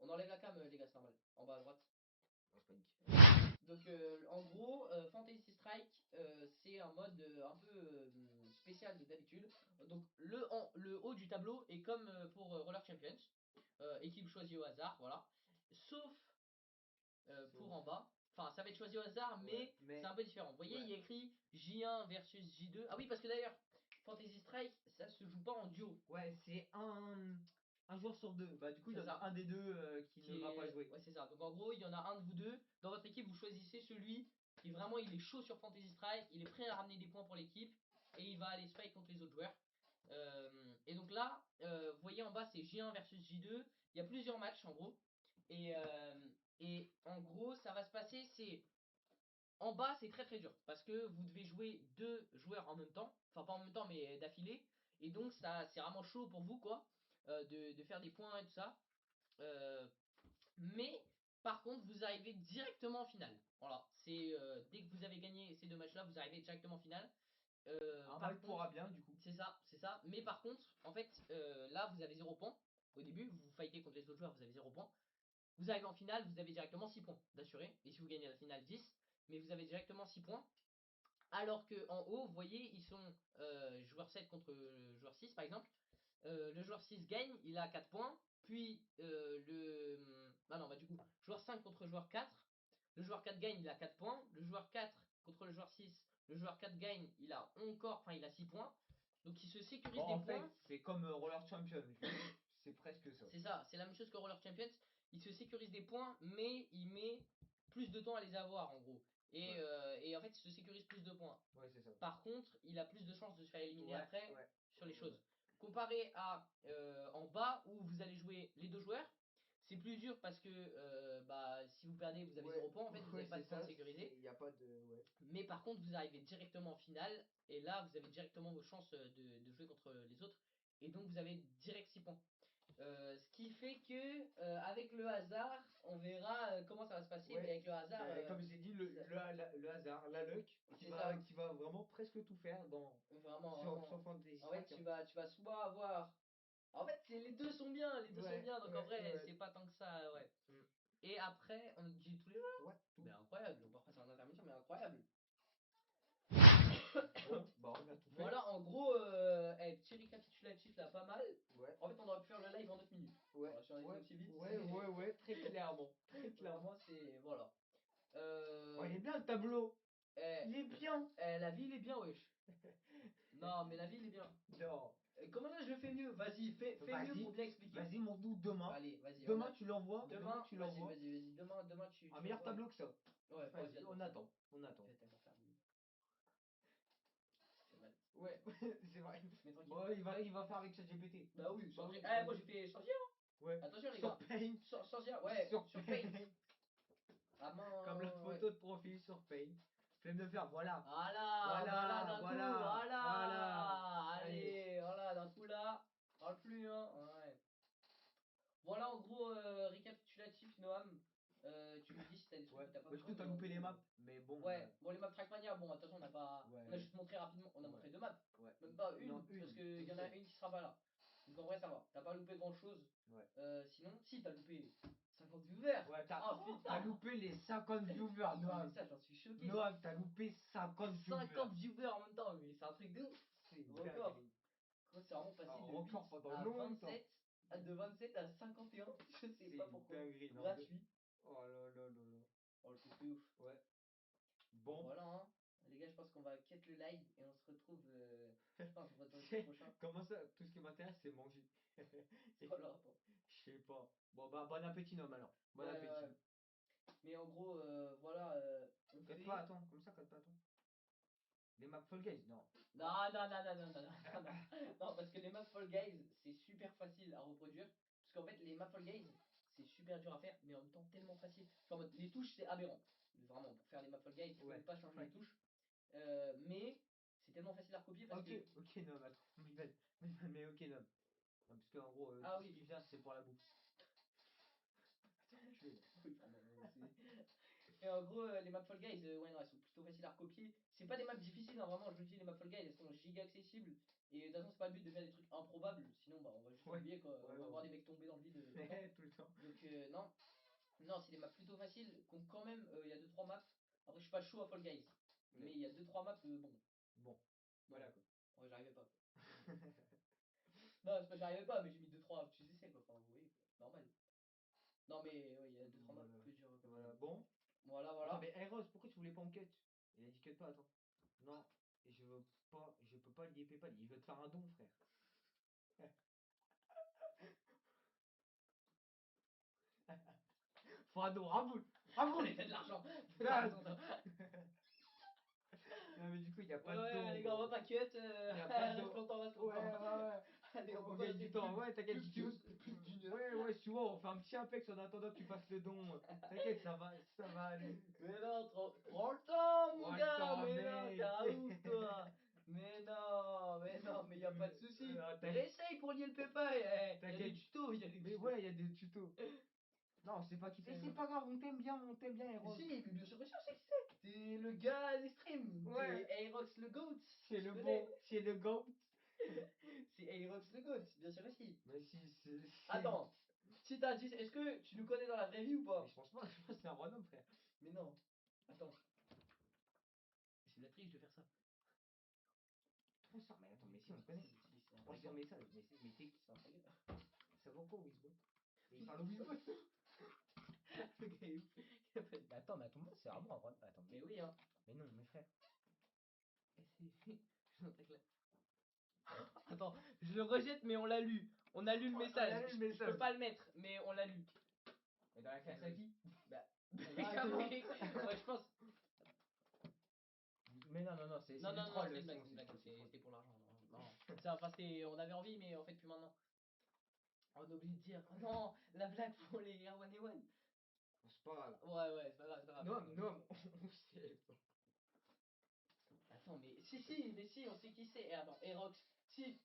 On enlève la cam, les gars, c'est normal. En bas à droite. Donc en gros, Fantasy Strike, c'est un mode un peu spécial de d'habitude. Donc le haut du tableau est comme pour Roller Champions, équipe choisie au hasard, voilà. Sauf pour en bas. Enfin, ça va être choisi au hasard, mais c'est un peu différent. Vous voyez, il y a écrit J1 versus J2. Ah oui, parce que d'ailleurs, Fantasy Strike, ça se joue pas en duo. Ouais, c'est un joueur sur deux. Bah, du coup, il y en C'est a ça. un des deux qui ne va pas jouer. Ouais, c'est ça. Donc en gros, il y en a un de vous deux. Dans votre équipe, vous choisissez celui qui vraiment il est chaud sur Fantasy Strike, il est prêt à ramener des points pour l'équipe et il va aller se fight contre les autres joueurs. Et donc là, vous voyez en bas, c'est J1 versus J2. Il y a plusieurs matchs en gros. Et en gros, ça va se passer, c'est en bas, c'est très très dur parce que vous devez jouer 2 joueurs en même temps, enfin pas en même temps, mais d'affilée. Et donc, ça, c'est vraiment chaud pour vous, quoi, de faire des points et tout ça. Euh, mais par contre, vous arrivez directement en finale. Voilà, c'est dès que vous avez gagné ces 2 matchs-là, vous arrivez directement en finale. Un Par mal contre, pourra bien, du coup. c'est ça, c'est ça. Mais par contre, en fait, là, vous avez 0 points. Au début, vous fightez contre les autres joueurs, vous avez 0 points. Vous arrivez en finale, vous avez directement 6 points d'assuré. Et si vous gagnez la finale, 10. Mais vous avez directement 6 points. Alors que en haut, vous voyez, ils sont joueur 7 contre joueur 6, par exemple. Le joueur 6 gagne, il a 4 points. Puis Ah non, bah du coup, joueur 5 contre joueur 4. Le joueur 4 gagne, il a 4 points. Le joueur 4 contre le joueur 6. Le joueur 4 gagne, il a encore. Enfin, il a 6 points. Donc il se sécurise Bon, des en points. fait, c'est comme Roller Champion. C'est presque ça. C'est ça, c'est la même chose que Roller Champions. Il se sécurise des points, mais il met plus de temps à les avoir en gros. Et, Ouais. et en fait, il se sécurise plus de points. Ouais, c'est ça. Par contre, il a plus de chances de se faire éliminer Ouais, après ouais. sur les Ouais, choses. Comparé à en bas où vous allez jouer les 2 joueurs, c'est plus dur parce que bah, si vous perdez, vous avez ouais. 0 points. En fait, vous Ouais, n'avez pas c'est de temps de ça. sécuriser. Il n'y a pas de. Ouais. Mais par contre, vous arrivez directement en finale. Et là, vous avez directement vos chances de jouer contre les autres. Et donc, vous avez direct 6 points. Ce qui fait que avec le hasard, on verra comment ça va se passer. Ouais. Mais avec le hasard, Bah, comme j'ai dit, le hasard, la luck, c'est ça. qui va vraiment presque tout faire Vraiment, sur vraiment. Fantasy En fait, 5. tu vas soit avoir. En fait, les deux sont bien, les deux sont Ouais, bien. Donc en ouais, vrai, ouais. c'est pas tant que ça, ouais. Mm. Et après, on dit tous les joueurs. Ouais, tout. Mais incroyable. On va passer en intermission, mais incroyable. Bon, bah on a tout fait. Voilà, en gros, petit récapitulatif là, pas mal. Ouais. En fait, on aurait pu faire le live en 9 minutes. Ouais, Voilà, si on était ouais, aussi vite. ouais, très clairement. Très clairement. Vraiment, c'est. Voilà. Oh, il est bien le tableau. Eh, Il est bien. la ville est bien, wesh. Non, mais la ville est bien. Non. Comment ça, je le fais mieux? Vas-y, fais mieux pour bien expliquer. Vas-y, montre-nous demain. Allez, vas-y. Demain, tu l'envoies. Demain, Tu vas-y, l'envoies. vas-y. Demain, Un tu meilleur l'envoies. tableau que ça. Ouais, pas Vas-y, on attend. On attend. C'est mal. Ouais, c'est vrai. Mais tranquille. Bon, il va faire avec ChatGPT. Bah oui, Bah oui, moi j'ai fait changer, hein. ouais. Attention, les Sur gars. Paint. Changer, ouais, sur Paint. À Comme la main, ouais. photo de profil sur Paint. Flemme de faire, voilà. Voilà, d'un coup, Voilà. voilà. Allez. Allez, voilà, d'un coup là. Parle plus, hein. Ouais. Voilà, en gros, récapitulatif, Noam. Tu me dis si t'as des trucs Ouais. que t'as pas Bah, du coup, compris, t'as mais en loupé les gros. maps. Mais bon. Ouais, bon, les maps Trackmania, bon, attention, Ouais. on a juste montré rapidement, on a Ouais. montré 2 maps. Ouais. Même pas Non, une, parce une. qu'il y en a une qui sera pas là. Donc en vrai, ça va. T'as pas loupé grand chose. Ouais. Sinon, si, t'as loupé 50 viewers. Ouais, Oh t'as putain! loupé les 50 viewers, Ah, mais Noam. ça, j'en suis choqué. Noam, t'as loupé 50 viewers. 50 viewers en même temps, mais c'est un truc de ouf. C'est une Record. dinguerie. Quoi, c'est vraiment passé Alors, de 8 record pendant à longtemps. 27, de 27 à 51. Je sais C'est pas une pourquoi. dinguerie, non, Gratuit. Oh là là là là. Oh, le truc de ouf. Ouais. Bon, Bon. voilà, hein. Les gars, je pense qu'on va quitter le live et on se retrouve. Je pense qu'on se retrouve le prochain. Comment ça? Tout ce qui m'intéresse, c'est manger. C'est quoi le rapport? Je sais pas. Bon, bah, bon appétit, Noam, alors. Bon Ouais, appétit. ouais. Mais en gros, voilà, on Code fait. pas, attends. Comme ça, code pas, attends. Les maps Fall Guys, non. Non, non, non, non, non, non, non, non. Non, parce que les maps Fall Guys, c'est super facile à reproduire. Parce qu'en fait, les maps Fall Guys, c'est super dur à faire, mais en même temps tellement facile. Genre, en mode, les touches, c'est aberrant. Vraiment, pour faire les maps Fall Guys, il faut Ouais. même pas changer Ouais. les touches. Mais c'est tellement facile à recopier parce Ok, que. ok, Noam, attends. Mais ok, Noam. Non, parce qu'en gros, Ah tout ce oui. qui vient, c'est pour la bouffe. Attends, tu es là. Oui, pardon, et en gros, les maps Fall Guys, ouais, non, elles sont plutôt faciles à recopier. C'est pas des maps difficiles, hein, vraiment, je vous le dis, les maps Fall Guys, elles sont giga accessibles. Et de toute façon, c'est pas le but de faire des trucs improbables, sinon, bah, on va juste Ouais. oublier, quoi. Ouais, On va ouais, voir ouais. des mecs tomber dans le vide tout le temps. Tout le temps. Donc, non. Non, c'est des maps plutôt faciles, qu'on quand même, il y a deux trois maps. Après, je suis pas chaud à Fall Guys. Ouais. Mais il y a deux trois maps, bon. Bon, voilà quoi. Ouais, j'arrivais pas, quoi. Non, c'est pas que j'arrivais pas, mais j'ai mis deux trois petits essais, quoi. Enfin, vous voyez, quoi. Normal. Non, mais ouais, il y a deux trois maps Voilà. un peu dures quand même. Voilà, bon. Voilà, Attends, voilà. mais hey Rose, pourquoi tu voulais pas en cut? Il a dit cut pas, attends. Non, je veux pas, je peux pas lier PayPal. Il veut te faire un don, frère. Faut un don, Raboul! Raboul! Allez, fais de l'argent. Fais de Ah, l'argent. non, mais du coup, il y a pas Ouais, de ouais, don, les gars, on va gros. pas cut. Il y a pas de Reste don. longtemps, reste Ouais, longtemps. ouais, ouais. Allez, On gagne du temps, ouais, t'inquiète. plus d'une heure. Ouais, ouais, souvent, on fait un petit Apex en attendant que tu fasses le don. T'inquiète, ça va aller. Mais non, prends le temps, mon Prends le gars, temps, mais non, mec. t'es un ouf, toi. Mais y a pas de souci. Essaye pour lier le PayPal, y a des T'inquiète. tutos, y a des Mais tutos. ouais, il y a des tutos. Non, c'est pas qui c'est. C'est- C'est pas grave, on t'aime bien, Mais Eros. si, mais bien sûr, c'est qui c'est. T'es le gars des streams. Ouais. T'es Aerox le GOAT. C'est tu le connais. bon, c'est le GOAT. C'est Aerox le GOAT, bien sûr aussi. Mais si, c'est. Attends, si t'as dit, est-ce que tu nous connais dans la vraie vie ou pas? Mais je pense pas, je pense que c'est un random, frère. Mais non. Attends. C'est de la triche de faire ça. Trop ça, mais attends, mais si, on le connaît. C'est On un se gars. message, mais c'est qui C'est un gars. ça vaut quoi, Wizbot? Et il parle au Wizbot. Le gars est ouf. Il a pas dit- Mais attends, mais attends, moi, c'est vraiment un random. Attends, Mais oui, hein. mais non, mes frères. Et c'est- je montre avec la- Attends, je le rejette, mais on l'a lu. On a lu le On a message. lu le Je message. peux pas le mettre, mais on l'a lu. Et dans la classe à qui? Bah, Ah, comme non. les- ouais, je pense. Mais non, c'est Non, du non, non, troll, c'est une blague, sinon, c'est une blague. du troll. C'était pour l'argent. Non, non. Enfin, on avait envie, mais en fait, plus maintenant. On a oublié de dire. Oh non, la blague pour les R1A1. C'est pas grave. Ouais, c'est pas grave, c'est pas grave. Non, on sait. Attends, mais si, on sait qui c'est. Et attends, Erox. Si,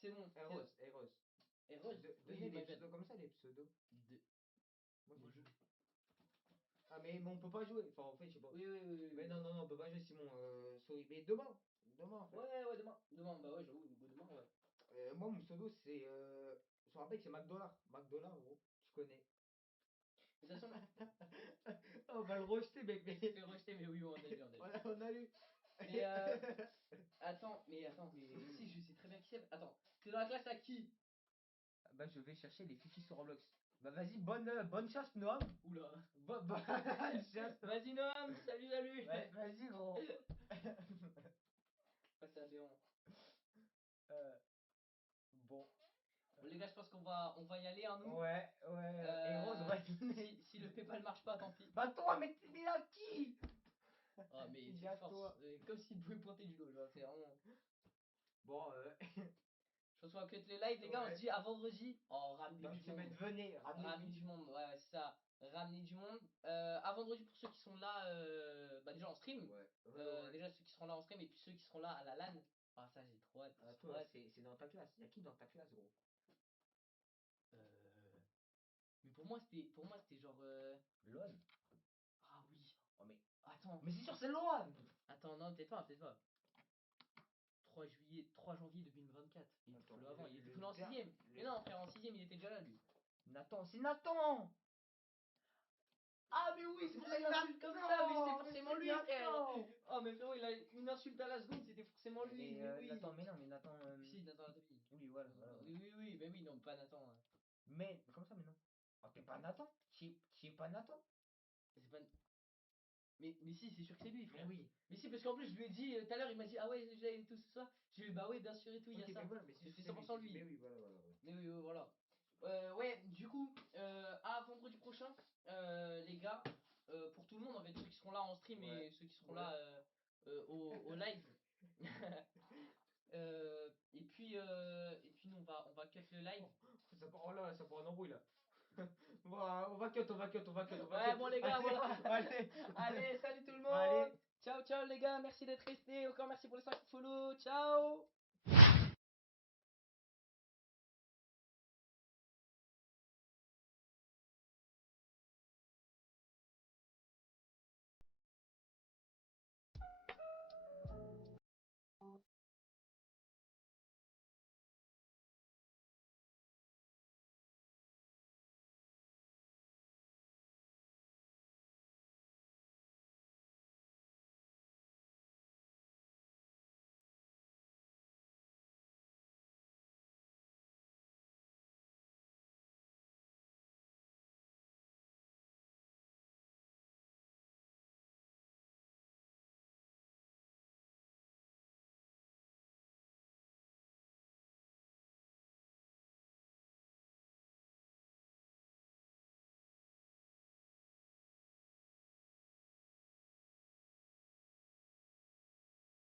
c'est bon. Eros. Eros. Donnez des pseudos comme ça, les pseudos. Moi, Moi, je joue. Ah, mais on peut pas jouer. Enfin, en fait, je sais pas. Oui. Mais non, on peut pas jouer, Simon. Sorry. Mais demain, en fait. Ouais, demain. Demain, bah ouais, j'avoue, demain, ouais. Moi, mon pseudo, c'est. Je me rappelle que c'est McDollar. McDollar, gros. Tu connais. De toute façon, Oh, on va le rejeter, mec. il s'est fait rejeter, mais oui, on a lu, On a lu. Mais attends, mais si, je sais très bien qui c'est. Attends, t'es dans la classe à qui? Bah, je vais chercher les fichiers sur Roblox. Bah, vas-y, bonne chasse, Noam. Oula. Bonne chasse. Vas-y, Noam, salut. Ouais, vas-y, gros. Ouais, c'est aberrant. Bon. Bon, les gars, je pense qu'on va y aller, hein, nous. Ouais. Et Rose, on va Si le PayPal marche pas, tant pis. Bah, toi, mais t'es mis à qui? Ah, mais Il y c'est a force. toi. Comme s'il pouvait pointer du doigt, genre, c'est vraiment. Bon, Je pense qu'on va cut les lives, les gars. On Ouais. se dit à vendredi. Oh, ramenez dans une du monde. semaine, venez, Ramenez du monde, ouais, c'est ça. Ramenez du monde. À vendredi pour ceux qui sont là, bah déjà en stream. Ouais. Déjà ceux qui seront là en stream et puis ceux qui seront là à la LAN. Ah, ça, j'ai trop hâte. Ah, J'ai trop toi, hâte. c'est dans ta classe. Y'a qui dans ta classe, gros? Mais pour moi, c'était genre. LOL. Ah oui. Oh, mais. Attends. Mais c'est sûr, c'est Loan! Attends, non, peut-être pas. 3 janvier 2024. Il était Attends, full avant. Il était le full en der- 6ème. Mais non, frère, en 6ème, il était déjà là, lui. Nathan, c'est Nathan! Ah, mais oui, c'est pour ça qu'il insulte comme ça. Mais c'est forcément lui, frère. Nathan! Oh, mais frérot, il a une insulte à la seconde. C'était forcément lui. Mais oui. Nathan, mais non, mais Nathan. Si, Nathan Latopi. Oui, voilà. Oui, mais oui, non, pas Nathan. Mais, comment ça, mais non? Oh, t'es pas Nathan? Tu es pas Nathan? C'est pas. Mais si, c'est sûr que c'est lui, frère. Mais oui. Mais si, parce qu'en plus, je lui ai dit tout à l'heure, il m'a dit, ah ouais, j'ai une tout ce soir. J'ai dit, bah ouais, bien sûr et tout, il y a Ok, ça. mais voilà, mais C'était c'est 100% lui. Mais oui, voilà. Mais oui, voilà. Ouais, du coup, à vendredi prochain, les gars, pour tout le monde, en fait, ceux qui seront là en stream Ouais. et ceux qui seront là au live. Et puis nous, on va cut le live. Oh là, ça part en embrouille là. Bon, on va cut. Ouais, bon, les gars, Allez, voilà. allez. Allez, salut tout le monde. Allez. Ciao, les gars. Merci d'être restés. Encore merci pour les 5 follow. Ciao.